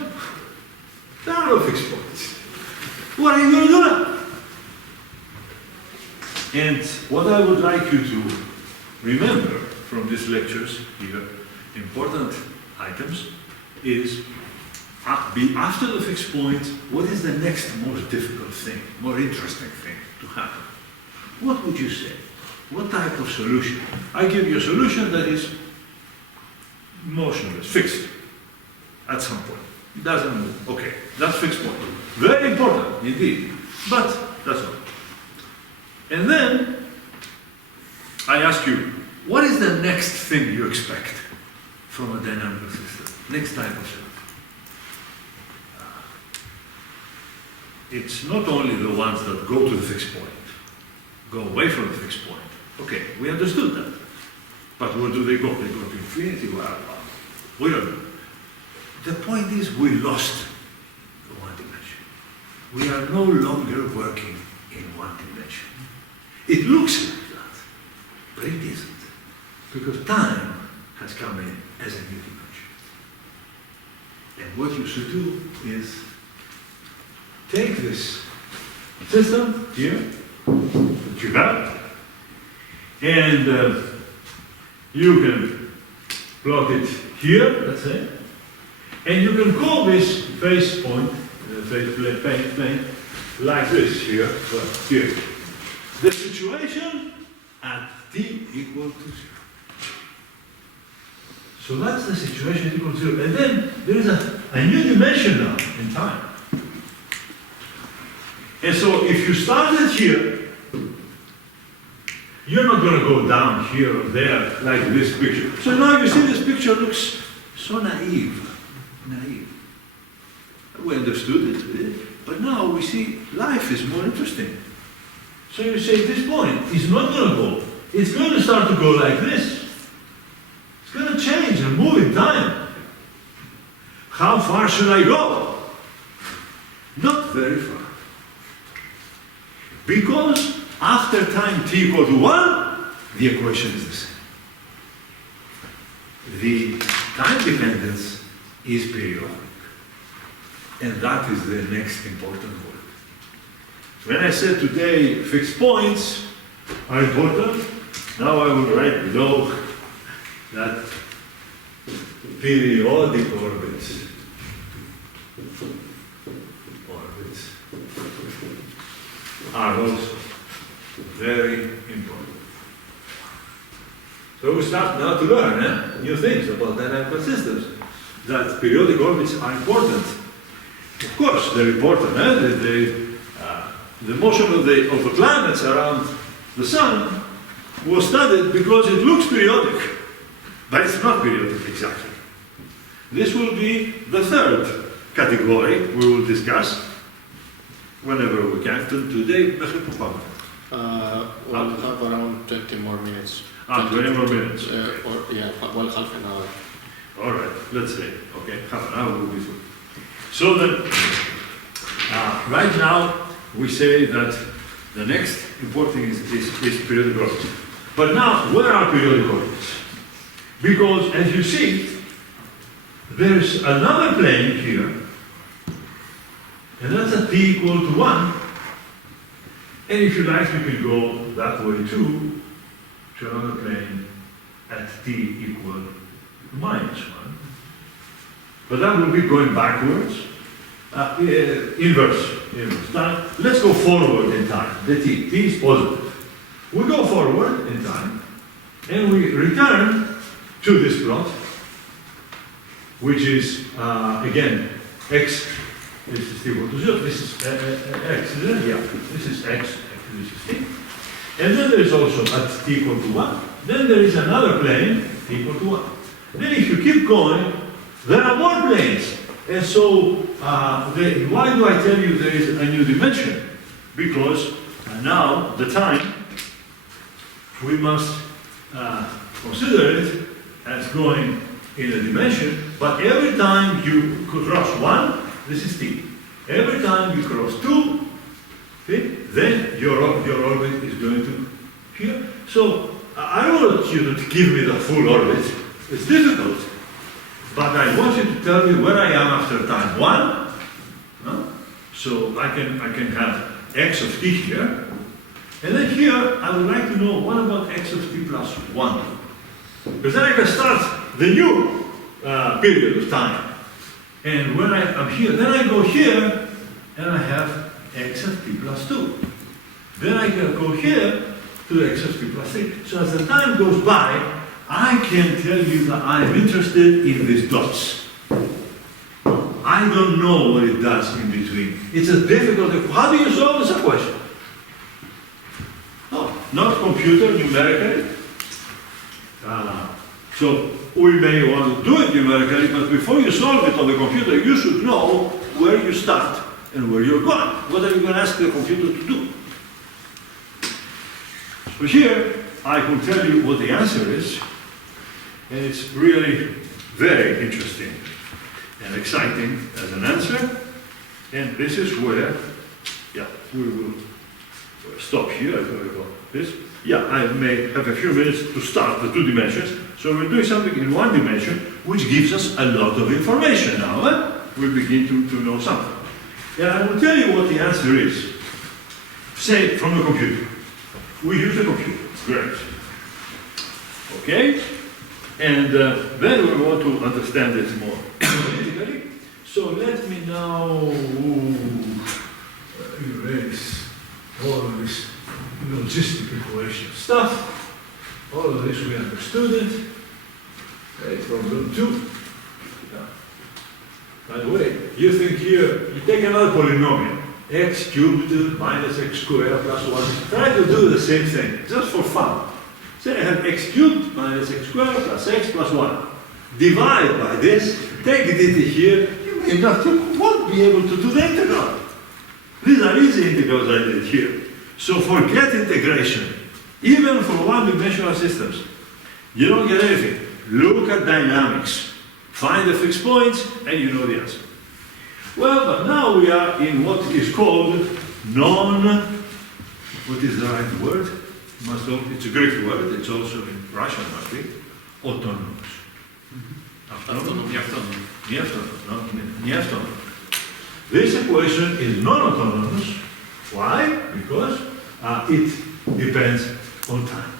There are no fixed points. What are you going to do now? And what I would like you to remember from these lectures here, important items, is after the fixed point, what is the next most difficult thing, more interesting thing to happen? What would you say? What type of solution? I give you a solution that is motionless, fixed, at some point. It doesn't move. Okay, that's fixed point. Very important, indeed. But that's all. And then I ask you, what is the next thing you expect from a dynamical system? Next type of system. It's not only the ones that go to the fixed point, go away from the fixed point. Okay, we understood that. But where do they go? They go to infinity. Well, we don't know. The point is, we lost the one dimension. We are no longer working in one dimension. It looks like that, but it isn't. Because time has come in as a new dimension. And what you should do is take this system here that you have, and you can plot it here, let's say, and you can call this face point, face plane, like this here, well, here. The situation at t equal to 0. So that's the situation equal to 0. And then there is a new dimension now in time. And so if you started here, you're not going to go down here or there like this picture. So now you see this picture looks so naive. naive. We understood it, but now we see life is more interesting. So you say this point is not going to go. It's going to start to go like this. It's going to change and move in time. How far should I go? Not very far. Because after time t equal to 1, the equation is the same. The time dependence is periodic. And that is the next important word. When I said today fixed points are important, now I will write below that periodic orbits are also very important. So we start now to learn new things about dynamical systems, that periodic orbits are important. Of course, they're important. The motion of the planets around the sun was studied because it looks periodic, but it's not periodic exactly. This will be the third category we will discuss whenever we can. Today, We'll have around 20 more minutes. 20 more minutes. Well, half an hour. All right, let's say, okay, half an hour will be through. So then, right now, we say that the next important is periodic orbits. But now, where are periodic orbits? Because, as you see, there's another plane here, and that's at t equal to 1. And if you like, you can go that way too, to another plane at t equal to minus 1. But that will be going backwards, inverse. Now, let's go forward in time. The t is positive. We go forward in time, and we return to this plot, which is, again, x, this is equal to 0, this is x, isn't it? Yeah, this is x, this is t. And then there is also at t equal to 1. Then there is another plane, t equal to 1. Then if you keep going, there are more planes. And so, why do I tell you there is a new dimension? Because now, the time, we must consider it as going in a dimension, but every time you cross 1, this is t. Every time you cross 2, see, then your orbit is going to here. So, I don't want you to give me the full orbit. It's difficult. But I want you to tell me where I am after time 1. No? So I can have x of t here. And then here, I would like to know what about x of t plus 1. Because then I can start the new period of time. And when I'm here, then I go here, and I have x of t plus 2. Then I can go here to x of t plus 3. So as the time goes by, I can tell you that I'm interested in these dots. I don't know what it does in between. It's a difficult. How do you solve this equation? No, not computer numerically. So we may want to do it numerically, but before you solve it on the computer, you should know where you start and where you're going. What are you going to ask the computer to do? So here, I can tell you what the answer is. And it's really very interesting and exciting as an answer. And this is where, yeah, we will stop here. I thought about this. Yeah, I may have a few minutes to start the 2 dimensions. So we're doing something in 1 dimension, which gives us a lot of information now. We begin to know something. And I will tell you what the answer is. Say, from the computer. We use the computer. Great. Okay? And then we want to understand it more analytically. So let me now erase all of this logistic equation stuff. All of this we understood it. Okay, problem 2. Yeah. By the way, you think here, you take another polynomial, x cubed minus x squared plus 1. Try to do the same thing, just for fun. Say I have x cubed minus x squared plus x plus 1. divide by this, take it here, you won't be able to do the integral. These are easy integrals I did here. So forget integration. Even for one-dimensional systems, you don't get anything. Look at dynamics. Find the fixed points, and you know the answer. Well, but now we are in what is called what is the right word? It's a Greek word, it's also in Russian, must be, autonomous. Autonomous. This equation is non-autonomous. Why? Because it depends on time.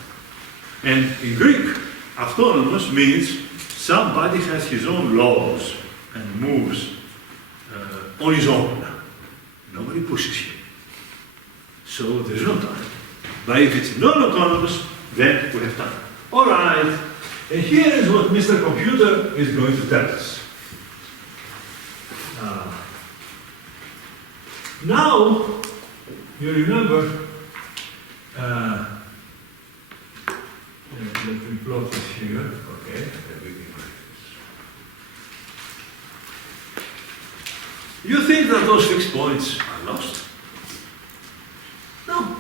And in Greek, autonomous means somebody has his own laws and moves on his own. Nobody pushes him. So there's no time. But if it's non-autonomous, then we have time. All right. And here is what Mr. Computer is going to tell us. Now, you remember, let me plot this here. Okay, you think that those fixed points are lost? No.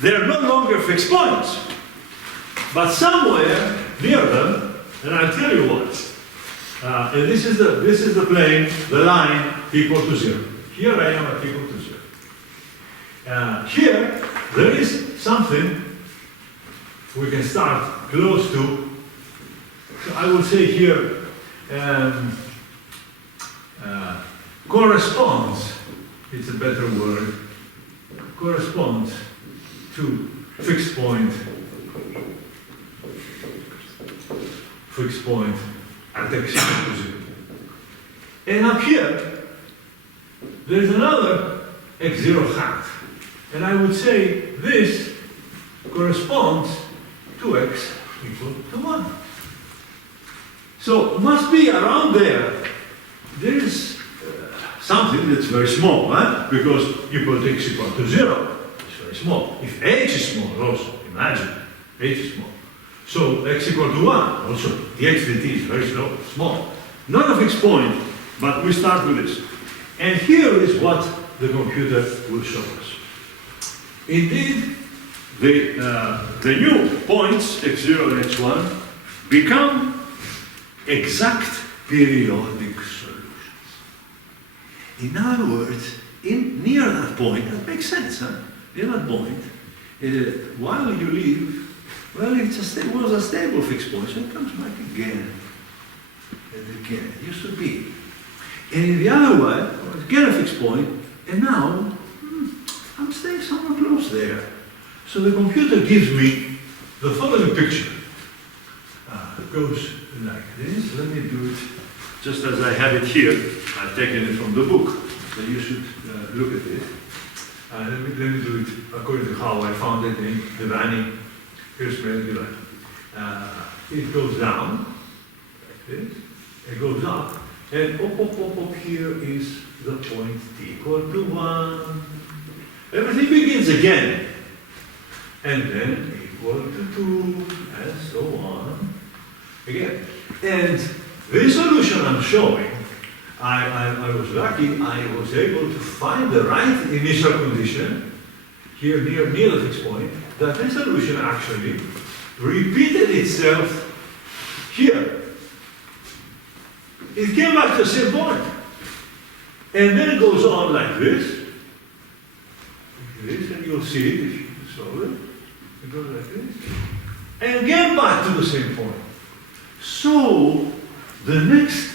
They're no longer fixed points. But somewhere near them, and I'll tell you what, and this is the plane, the line equal to 0. Here I am at equal to 0. Here, there is something we can start close to. So I would say here, corresponds, it's a better word, corresponds to fixed point at x equal to 0. And up here, there is another x0 hat. And I would say this corresponds to x equal to 1. So it must be around there. There is something that's very small, because you put x equal to 0. It's very small. If h is small, also, imagine, h is small. So x equal to 1, also, the x dt is very small. Not a fixed point, but we start with this. And here is what the computer will show us. Indeed, the new points, x0 and x1, become exact periodic solutions. In other words, near that point, that makes sense, near that point, while you leave, well, it was a stable fixed point, so it comes back again and again. It used to be. And in the other way, again a fixed point, and now I'm staying somewhere close there. So the computer gives me the following picture. It goes like this. Let me do it just as I have it here. I've taken it from the book, so you should look at it. Let me do it according to how I found it in the Vanny. Here's where it goes down, like this. It goes up. And up here is the point t equal to 1. Everything begins again. And then equal to 2, and so on. Again. And this solution I'm showing, I was lucky, I was able to find the right initial condition, here near the fixed point, that this solution actually repeated itself here. It came back to the same point. And then it goes on like this. And you'll see it if you solve it. It goes like this. And again back to the same point. So, the next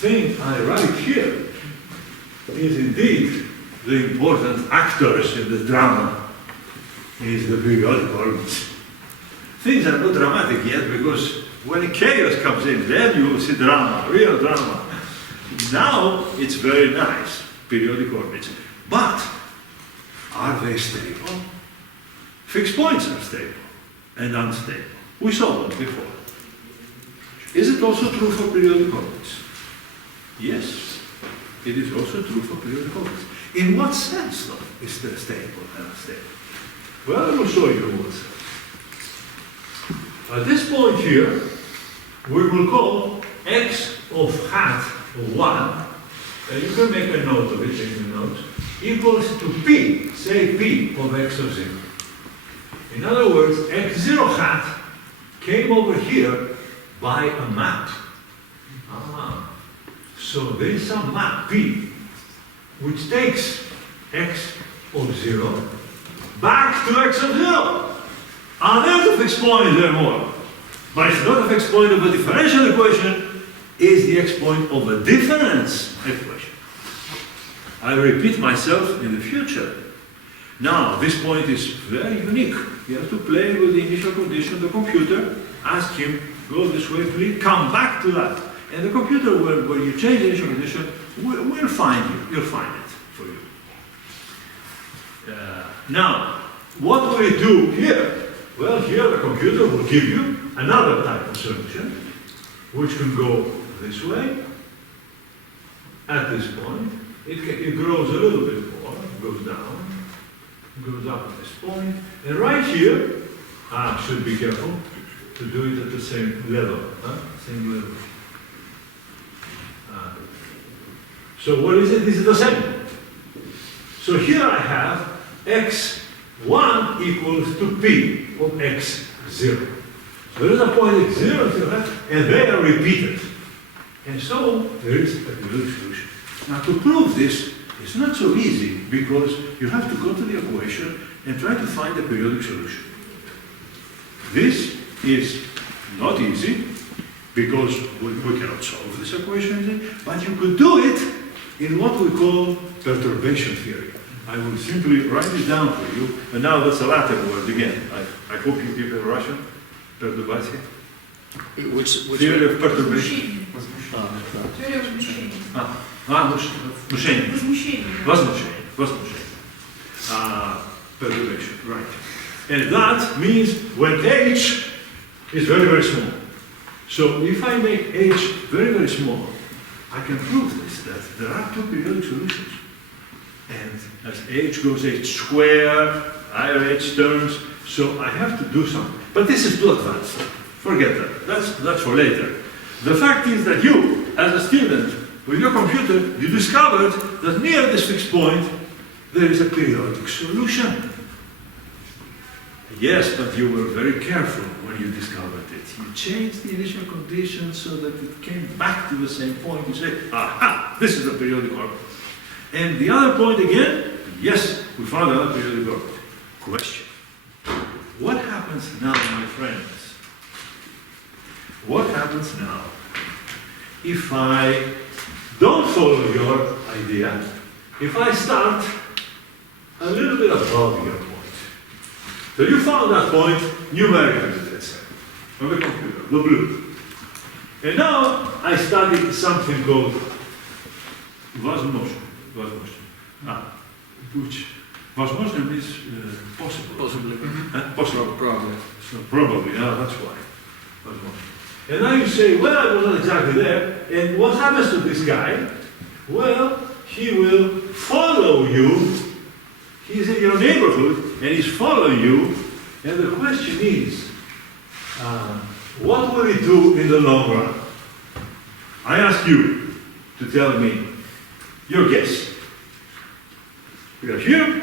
thing I write here is indeed the important actors in the drama is the periodic orbits. Things are not dramatic yet because when chaos comes in, then you will see drama, real drama. Now it's very nice, periodic orbits. But are they stable? Fixed points are stable and unstable. We saw them before. Is it also true for periodic orbits? Yes, it is also true for periodic orbits. In what sense, though, is there stable and unstable? Well, I will show you in what sense. At this point here, we will call x of hat 1, you can make a note of it, take the notes, equals to p, say p of x of 0. In other words, x0 hat came over here by a map. So there is some map p, which takes x of 0 back to x of 0. There's a fixed point there more. But it's not a fixed point of a differential equation, it's the x point of a difference equation. I repeat myself in the future. Now, this point is very unique. You have to play with the initial condition of the computer, ask him, go this way, please, come back to that. And the computer, when you change the initial condition, will find you. You'll find it for you. Now, what will it do here? Well, here the computer will give you another type of solution, which can go this way. At this point, it grows a little bit more, goes down, goes up at this point, and right here, should be careful to do it at the same level, same level. So what is it? This is the same. So here I have x1 equals to p of x0. There is a point x0, and they are repeated. And so there is a periodic solution. Now to prove this is not so easy because you have to go to the equation and try to find a periodic solution. This is not easy because we cannot solve this equation, but you could do it in what we call perturbation theory. I will simply write it down for you, and now that's a Latin word again. I hope you give it Russian. Perturbation. Which Theory of perturbation. Теория возмущения. Внушение. Возмущение. Возмущение. Perturbation, right. And that means when h is very, very small. So if I make h very, very small, I can prove this, that there are two periodic solutions. And as h goes h squared, higher h terms, so I have to do something. But this is too advanced. Forget that. That's for later. The fact is that you, as a student, with your computer, you discovered that near this fixed point, there is a periodic solution. Yes, but you were very careful when you discovered it. You changed the initial conditions so that it came back to the same point. You say, aha, this is a periodic orbit. And the other point again, yes, we found another periodic orbit. Question. What happens now, my friends? What happens now if I don't follow your idea, if I start a little bit above your point? So you found that point numerically, let's say, on the computer, the blue. And now I studied something called возможно. Which возможно means possible. Possibly. Possible. Probably. So probably, yeah, that's why. Возможно. And now you say, well, I was not exactly there. And what happens to this guy? Well, he will follow you. He's in your neighborhood and he's following you. And the question is, what will he do in the long run? I ask you to tell me your guess. We are here.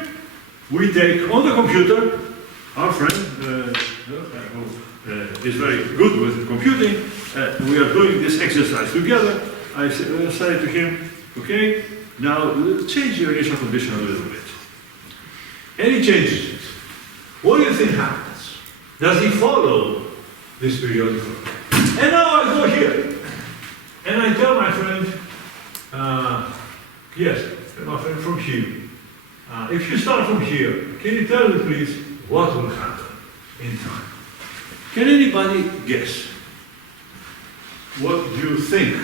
We take on the computer our friend who is very good with computing. We are doing this exercise together. I say to him, okay, now change your initial condition a little bit. And he changes it. What do you think happens? Does he follow this periodic order? And now I go here. And I tell my friend, yes, my friend from here. If you start from here, can you tell me please what will happen in time? Can anybody guess what you think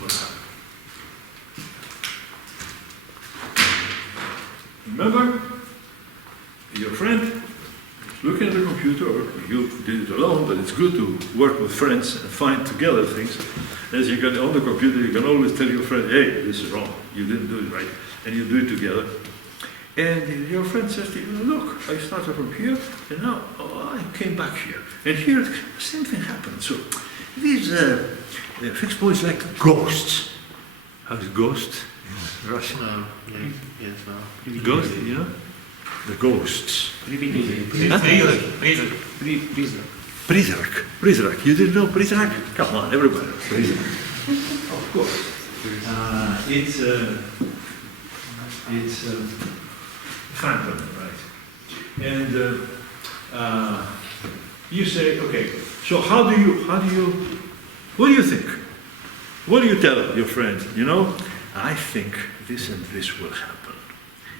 will happen? Remember, your friend is looking at the computer, or you did it alone, but it's good to work with friends and find together things. As you get on the computer, you can always tell your friend, hey, this is wrong, you didn't do it right, and you do it together. And your friend says to you, look, I started from here, and now I came back here. And here, the same thing happened. So These fixed points like ghosts. How's ghost in Russian? Yes, Ghost, you know? The ghosts. Призрак. You didn't know призрак? Come on, everybody knows призрак. Of course. It's phantom, right? And you say, okay, so what do you think? What do you tell your friend? You know, I think this and this will happen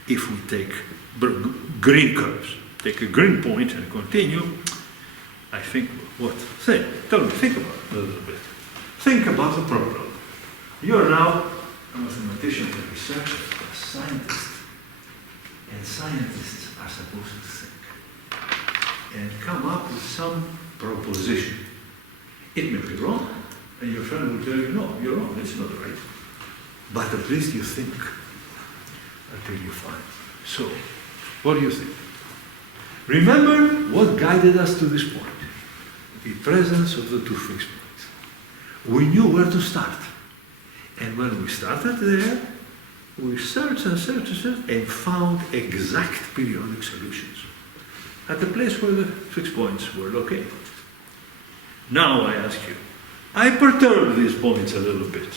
if we take green curves. Take a green point and continue. I think what? Tell me, think about it a little bit. Think about the problem. You are now a mathematician, a researcher, a scientist. And scientists are supposed to think and come up with some proposition. It may be wrong, and your friend will tell you, no, you're wrong, it's not right. But at least you think until you find. So, what do you think? Remember what guided us to this point. The presence of the two fixed points. We knew where to start. And when we started there, we searched and found exact periodic solutions at the place where the fixed points were located. Now I ask you, I perturb these points a little bit.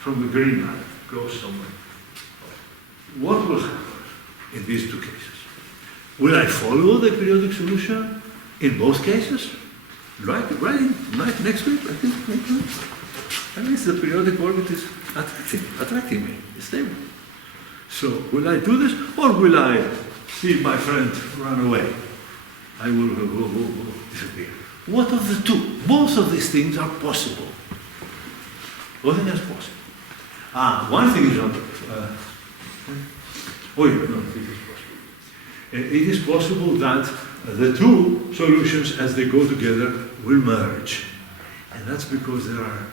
From the green line, go somewhere. What will happen in these two cases? Will I follow the periodic solution in both cases? Right next to it? At least the periodic orbit is attracting me, it's stable. So will I do this, or will I see my friend run away? I will disappear. What of the two? Both of these things are possible. Both of them are possible. One thing is not. No, it is possible. It is possible that the two solutions, as they go together, will merge, and that's because there are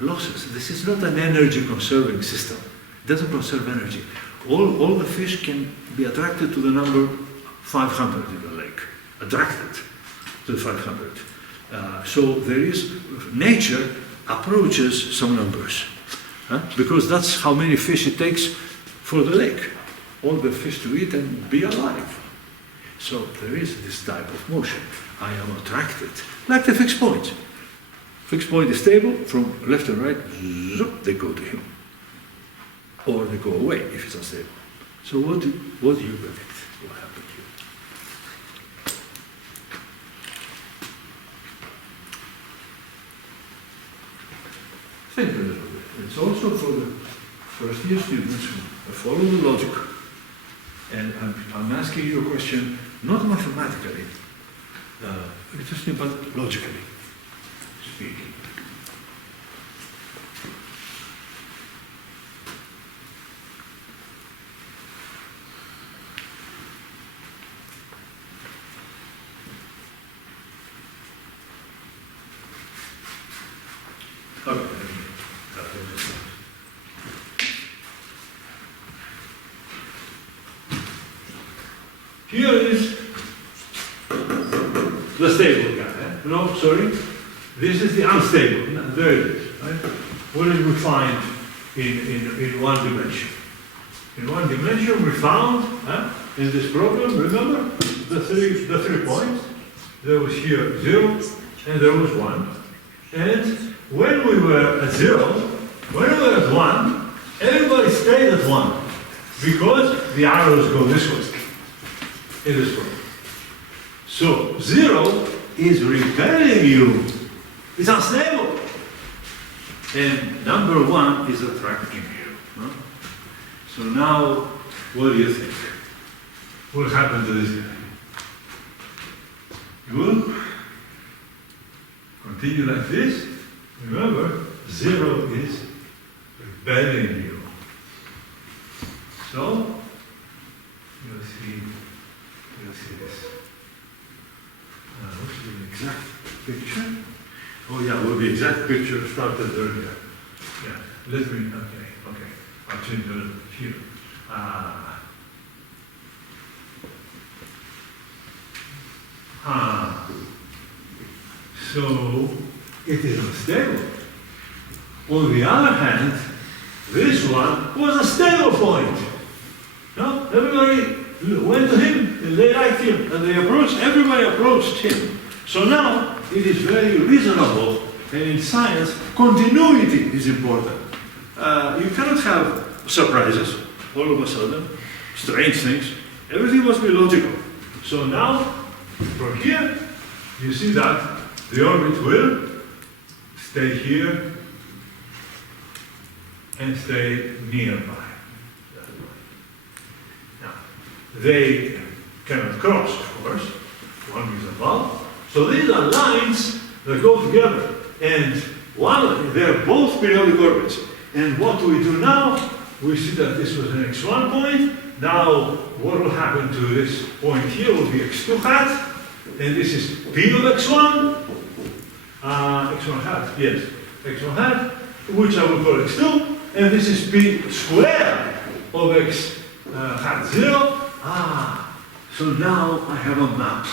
losses. This is not an energy conserving system. It doesn't conserve energy. All the fish can be attracted to the number 500 in the lake. Attracted to the 500. So there is, nature approaches some numbers. Because that's how many fish it takes for the lake. All the fish to eat and be alive. So there is this type of motion. I am attracted. Like the fixed point. Fixed point is stable, from left and right, they go to him. Or they go away if it's unstable. So what do you predict will happen here? Think a little bit. It's also for the first year students who follow the logic. And I'm asking you a question, not mathematically, interesting, but logically speaking. Okay. Here is the stable guy. No, sorry. This is the unstable. There it is. Right? What did we find in one dimension? In one dimension, we found in this problem. Remember the three points. There was here 0, and there was 1. And when we were at 0, when we were at 1, everybody stayed at 1 because the arrows go this way. In this way. So 0 is repelling you. It's unstable. And number 1 is attracting you. Huh? So now, what do you think? What will happen to this guy? You will continue like this. Remember, 0 is repelling you. So, you'll see this. What's the exact picture? Oh yeah, well the exact picture started earlier. Yeah, let me, okay. I'll change it here. So it is unstable. On the other hand, this one was a stable point. No? Everybody went to him and they liked him and everybody approached him. So now it is very reasonable, and in science, continuity is important. You cannot have surprises all of a sudden, strange things. Everything must be logical. So now, from here, you see that the orbit will stay here and stay nearby. Now, they cannot cross, of course. One is above. So these are lines that go together. And they're both periodic orbits. And what we do now, we see that this was an x1 point. Now, what will happen to this point here will be x2 hat. And this is p of x1. X1 hat, yes. X1 hat, which I will call x2. And this is p squared of x hat 0. So now I have a map.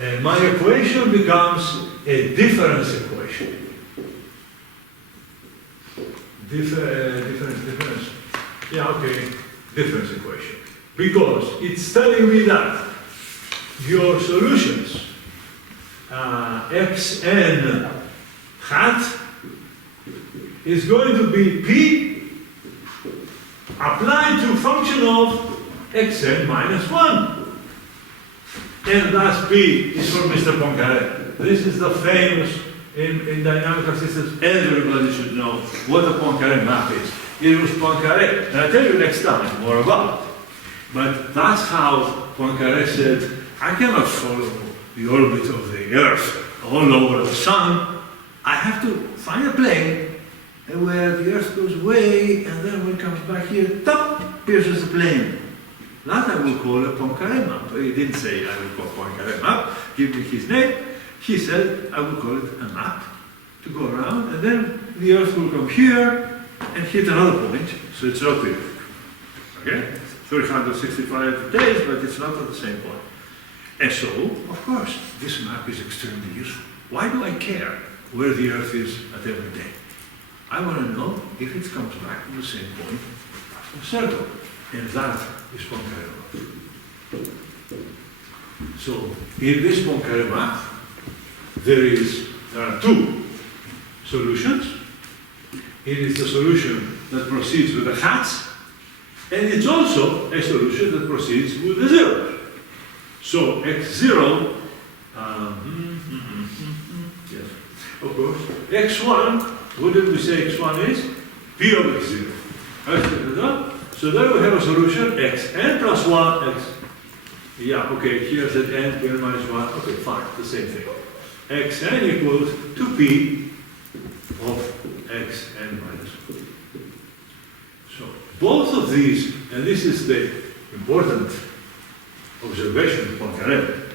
And my equation becomes a difference equation. Difference. Yeah, okay, difference equation. Because it's telling me that your solutions, xn hat, is going to be p applied to function of xn minus 1. And thus P is for Mr. Poincaré. This is the famous, in dynamical systems, everybody should know what a Poincaré map is. It was Poincaré, and I'll tell you next time more about it. But that's how Poincaré said, I cannot follow the orbit of the Earth all over the Sun. I have to find a plane where the Earth goes away, and then when it comes back here, top, pierces the plane. That I will call a Poincaré map. He didn't say I will call Poincaré map, give me his name. He said I will call it a map to go around, and then the Earth will come here and hit another point, so it's not periodic. Okay? 365 days, but it's not at the same point. And so, of course, this map is extremely useful. Why do I care where the Earth is at every day? I want to know if it comes back to the same point as a circle. And that is Poincaré map. So, in this Poincaré map, there are two solutions. It is the solution that proceeds with the hats, and it's also a solution that proceeds with the zeros. So, x0, yes, of course, x1, what did we say x1 is? P of x0. So then we have a solution, xn plus 1, x. Yeah, okay, here is at n, n minus 1. Okay, fine, the same thing. Xn equals to p of xn minus 1. So both of these, and this is the important observation of Poincaré,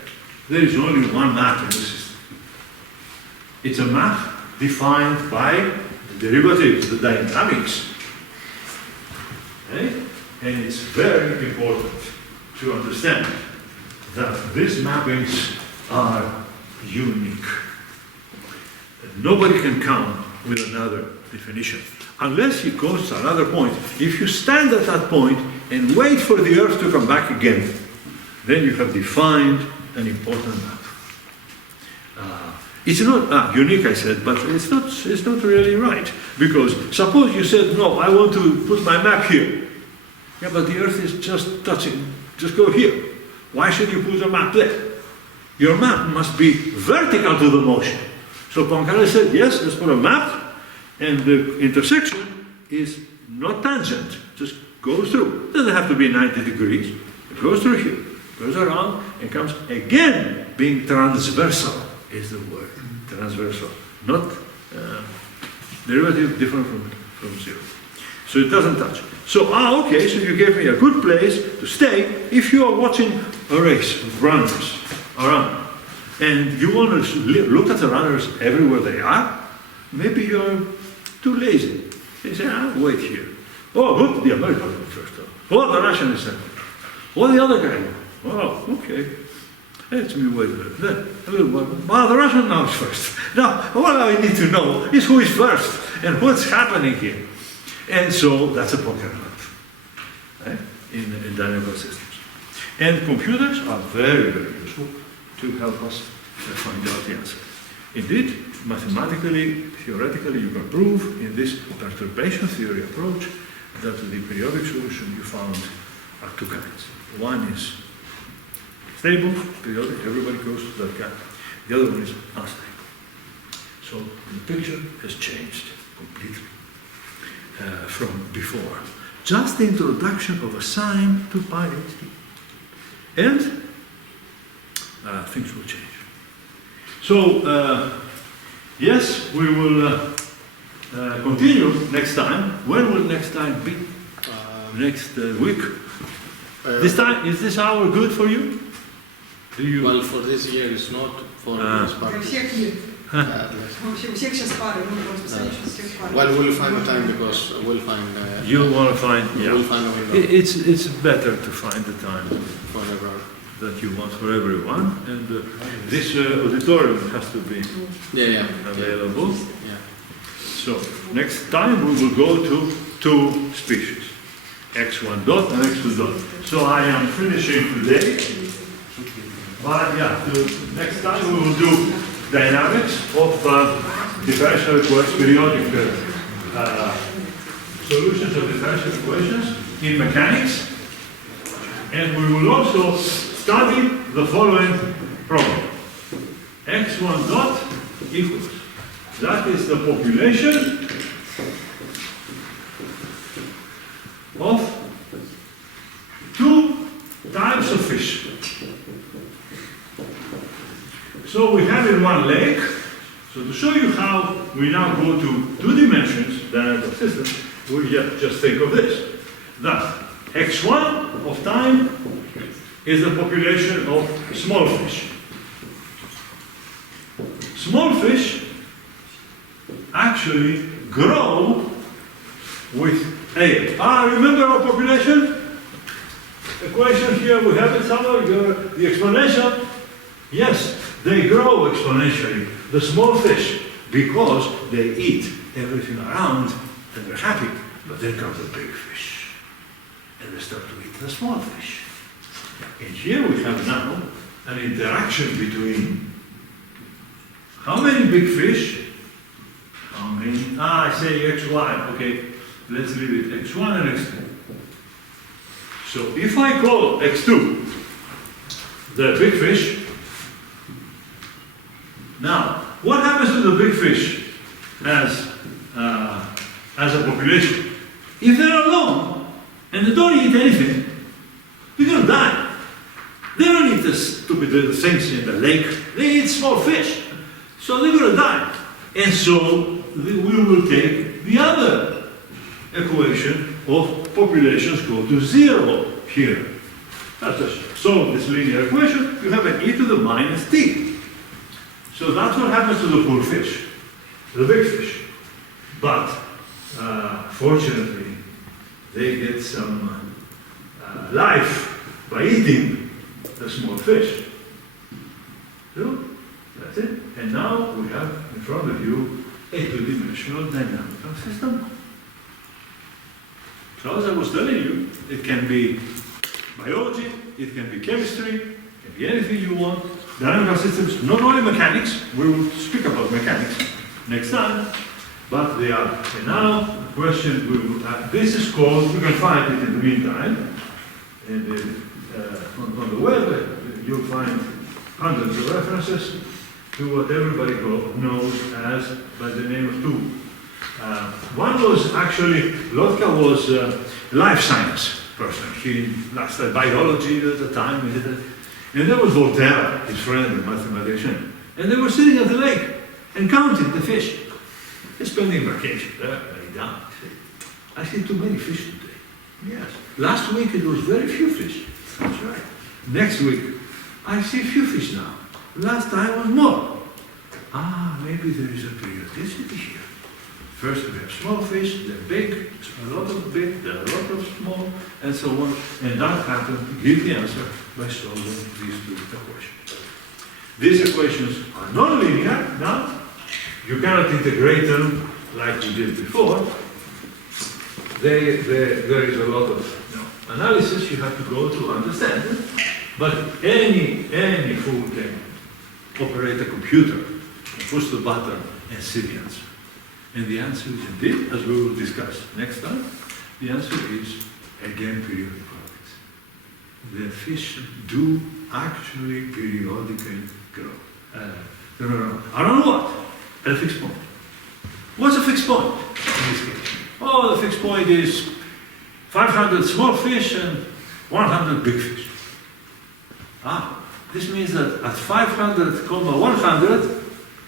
there is only one map in the system. It's a map defined by the derivatives, the dynamics. Okay? And it's very important to understand that these mappings are unique. Nobody can come with another definition. Unless he goes to another point. If you stand at that point and wait for the Earth to come back again, then you have defined an important map. It's not unique, I said, but it's not really right. Because suppose you said, no, I want to put my map here. Yeah, but the Earth is just touching, just go here. Why should you put a map there? Your map must be vertical to the motion. So Poincaré said, yes, let's put a map, and the intersection is not tangent, just goes through. It doesn't have to be 90 degrees. It goes through here, goes around, and comes again being transversal is the word. Transversal, not derivative different from zero. So it doesn't touch. So, okay, so you gave me a good place to stay if you are watching a race of runners around. And you want to look at the runners everywhere they are. Maybe you're too lazy. You say, wait here. Oh, look, the American one first. Oh, the Russian is second. Oh, the other guy. Oh, okay. Let me wait a little. Then, a little while. Well, the Russian knows first. Now, what I need to know is who is first and what's happening here. And so that's a poker element in dynamical systems. And computers are very, very useful to help us find out the answer. Indeed, mathematically, theoretically, you can prove in this perturbation theory approach that the periodic solution you found are two kinds. One is stable, periodic, everybody goes to that kind. The other one is unstable. So the picture has changed completely from before. Just the introduction of a sign to pi ht. And things will change. So, yes, we will continue next time. When will next time be? Next week? This time, is this hour good for you? Do you? Well, for this year it's not for this У part. всех нет. Yes. Вообще, у всех сейчас пары, ну, просто сейчас всех пары. Well, we'll find a time because we'll find. You want to find, yeah. We'll find a window It's better to find the time for everyone. that you want for everyone, and this auditorium has to be Yeah. available. Yeah. So next time we will go to two species, x1 dot and x2 dot. So I am finishing today, but yeah, next time we will do dynamics of differential equations, periodic solutions of differential equations in mechanics, and we will also study the following problem. x1 dot equals, that is the population of two types of fish. So we have in one lake, so to show you how we now go to two dimensions, dynamical systems, we just think of this, that x1 of time is the population of small fish. Small fish actually grow with A. Remember our population equation here? We have it somewhere, the exponential. Yes, they grow exponentially, the small fish, because they eat everything around and they're happy. But then comes the big fish, and they start to eat the small fish. And here we have now an interaction between how many big fish, how many, I say x1, okay, let's leave it x1 and x2. So if I call x2 the big fish, now what happens to the big fish as a population? If they're alone and they don't eat anything, they're gonna die. They don't eat the stupid little things in the lake. They eat small fish. So they're going to die. And so we will take the other equation of populations go to zero here. That's just solve this linear equation. You have an e to the minus t. So that's what happens to the poor fish, the big fish. But fortunately, they get some life by eating the small fish. So that's it. And now we have in front of you a two-dimensional dynamical system. So as I was telling you, it can be biology, it can be chemistry, it can be anything you want. Dynamical systems, not only mechanics, we will speak about mechanics next time, but they are. And now the question we will have, this is called, you can find it in the meantime, and on the web, you'll find hundreds of references to what everybody knows as by the name of two. One was actually, Lotka was a life science person. He studied biology at the time. And there was Voltaire, his friend, a mathematician. And they were sitting at the lake and counting the fish. They're spending vacation there, lay down. I see too many fish today. Yes. Last week it was very few fish. That's right. Next week, I see few fish now. Last time was more. Maybe there is a periodicity here. First we have small fish, they're big, a lot of big, there are a lot of small, and so on. And that happened to give the answer by solving these two equations. These equations are nonlinear now. You cannot integrate them like you did before. There is a lot of analysis you have to go to understand it. But any fool can operate a computer, push the button and see the answer. And the answer is indeed, as we will discuss next time, the answer is again periodic products. The fish do actually periodically grow. Around what? At a fixed point. What's a fixed point in this case? Oh, the fixed point is 500 small fish and 100 big fish. This means that at 500, 100,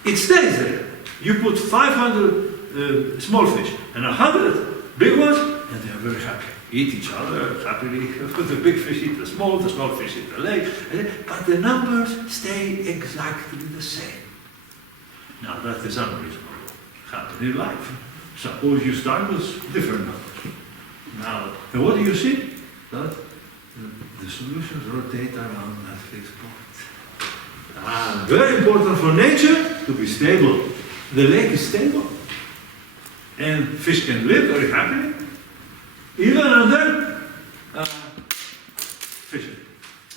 it stays there. You put 500 small fish and 100 big ones, and they are very happy. Eat each other happily. The big fish eat the small fish eat the leg. But the numbers stay exactly the same. Now that is unreasonable. Happen in life. Suppose you start with different numbers. Now, and what do you see? That the solutions rotate around that fixed point. Very important for nature to be stable. The lake is stable. And fish can live very happily. Even under fishing.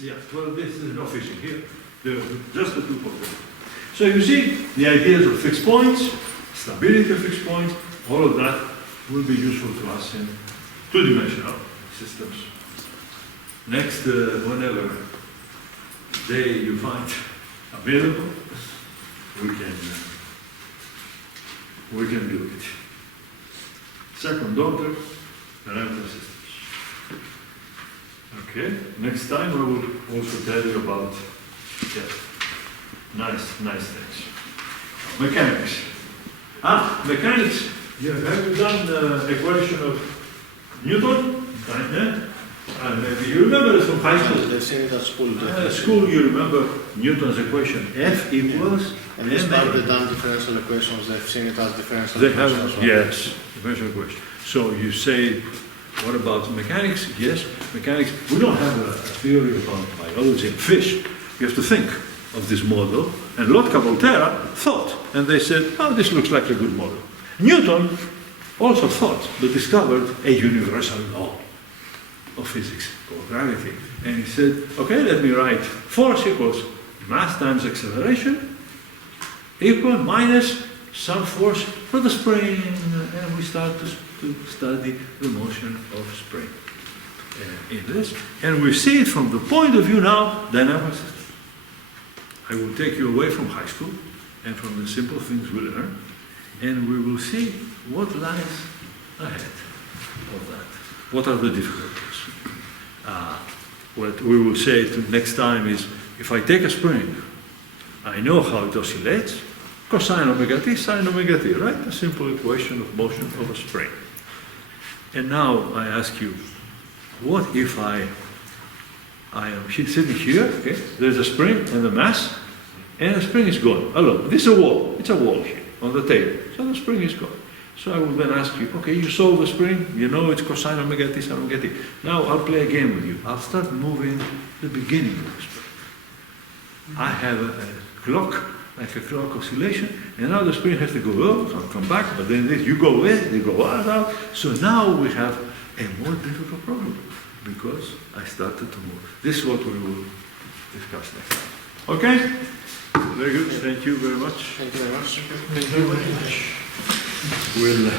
Yeah, well, this is no fishing here. There's just the two points. So you see, the ideas of fixed points, stability of fixed points, all of that will be useful to us in two-dimensional systems. Next, whenever day you find available, we can do it. Second order, dynamical systems. Okay, next time I will also tell you about nice things. Mechanics. Mechanics. Yeah, have you done the equation of Newton? Maybe you remember it from high school. They've seen it at school. At school, you remember Newton's equation. F equals. And as part of the differential equations, they've seen it as differential They equations. have, as well. yes, differential equation. So you say, what about mechanics? Yes, mechanics. We don't have a theory about biology and fish. You have to think of this model. And Lotka Volterra thought, and they said, oh, this looks like a good model. Newton also thought, but discovered a universal law of physics called gravity. And he said, okay, let me write force equals mass times acceleration equal minus some force for the spring. And we start to study the motion of spring in this. And we see it from the point of view now, dynamical systems. I will take you away from high school and from the simple things we learn, and we will see what lies ahead of that. What are the difficulties? What we will say next time is, if I take a spring, I know how it oscillates, cosine omega t, sine omega t, right? A simple equation of motion of a spring. And now I ask you, what if I am sitting here, okay, there's a spring and a mass, and the spring is gone. Hello, this is a wall. It's a wall here on the table. So the spring is gone. So I will then ask you, okay, you solve the spring, you know it's cosine omega t, sine omega t. Now I'll play a game with you. I'll start moving the beginning of the spring. I have a clock, like a clock oscillation, and now the spring has to go up, come back, but then you go in, you go out. So now we have a more difficult problem, because I started to move. This is what we will discuss next time. Okay? Very good. Thank you very much. Thank you very much. We'll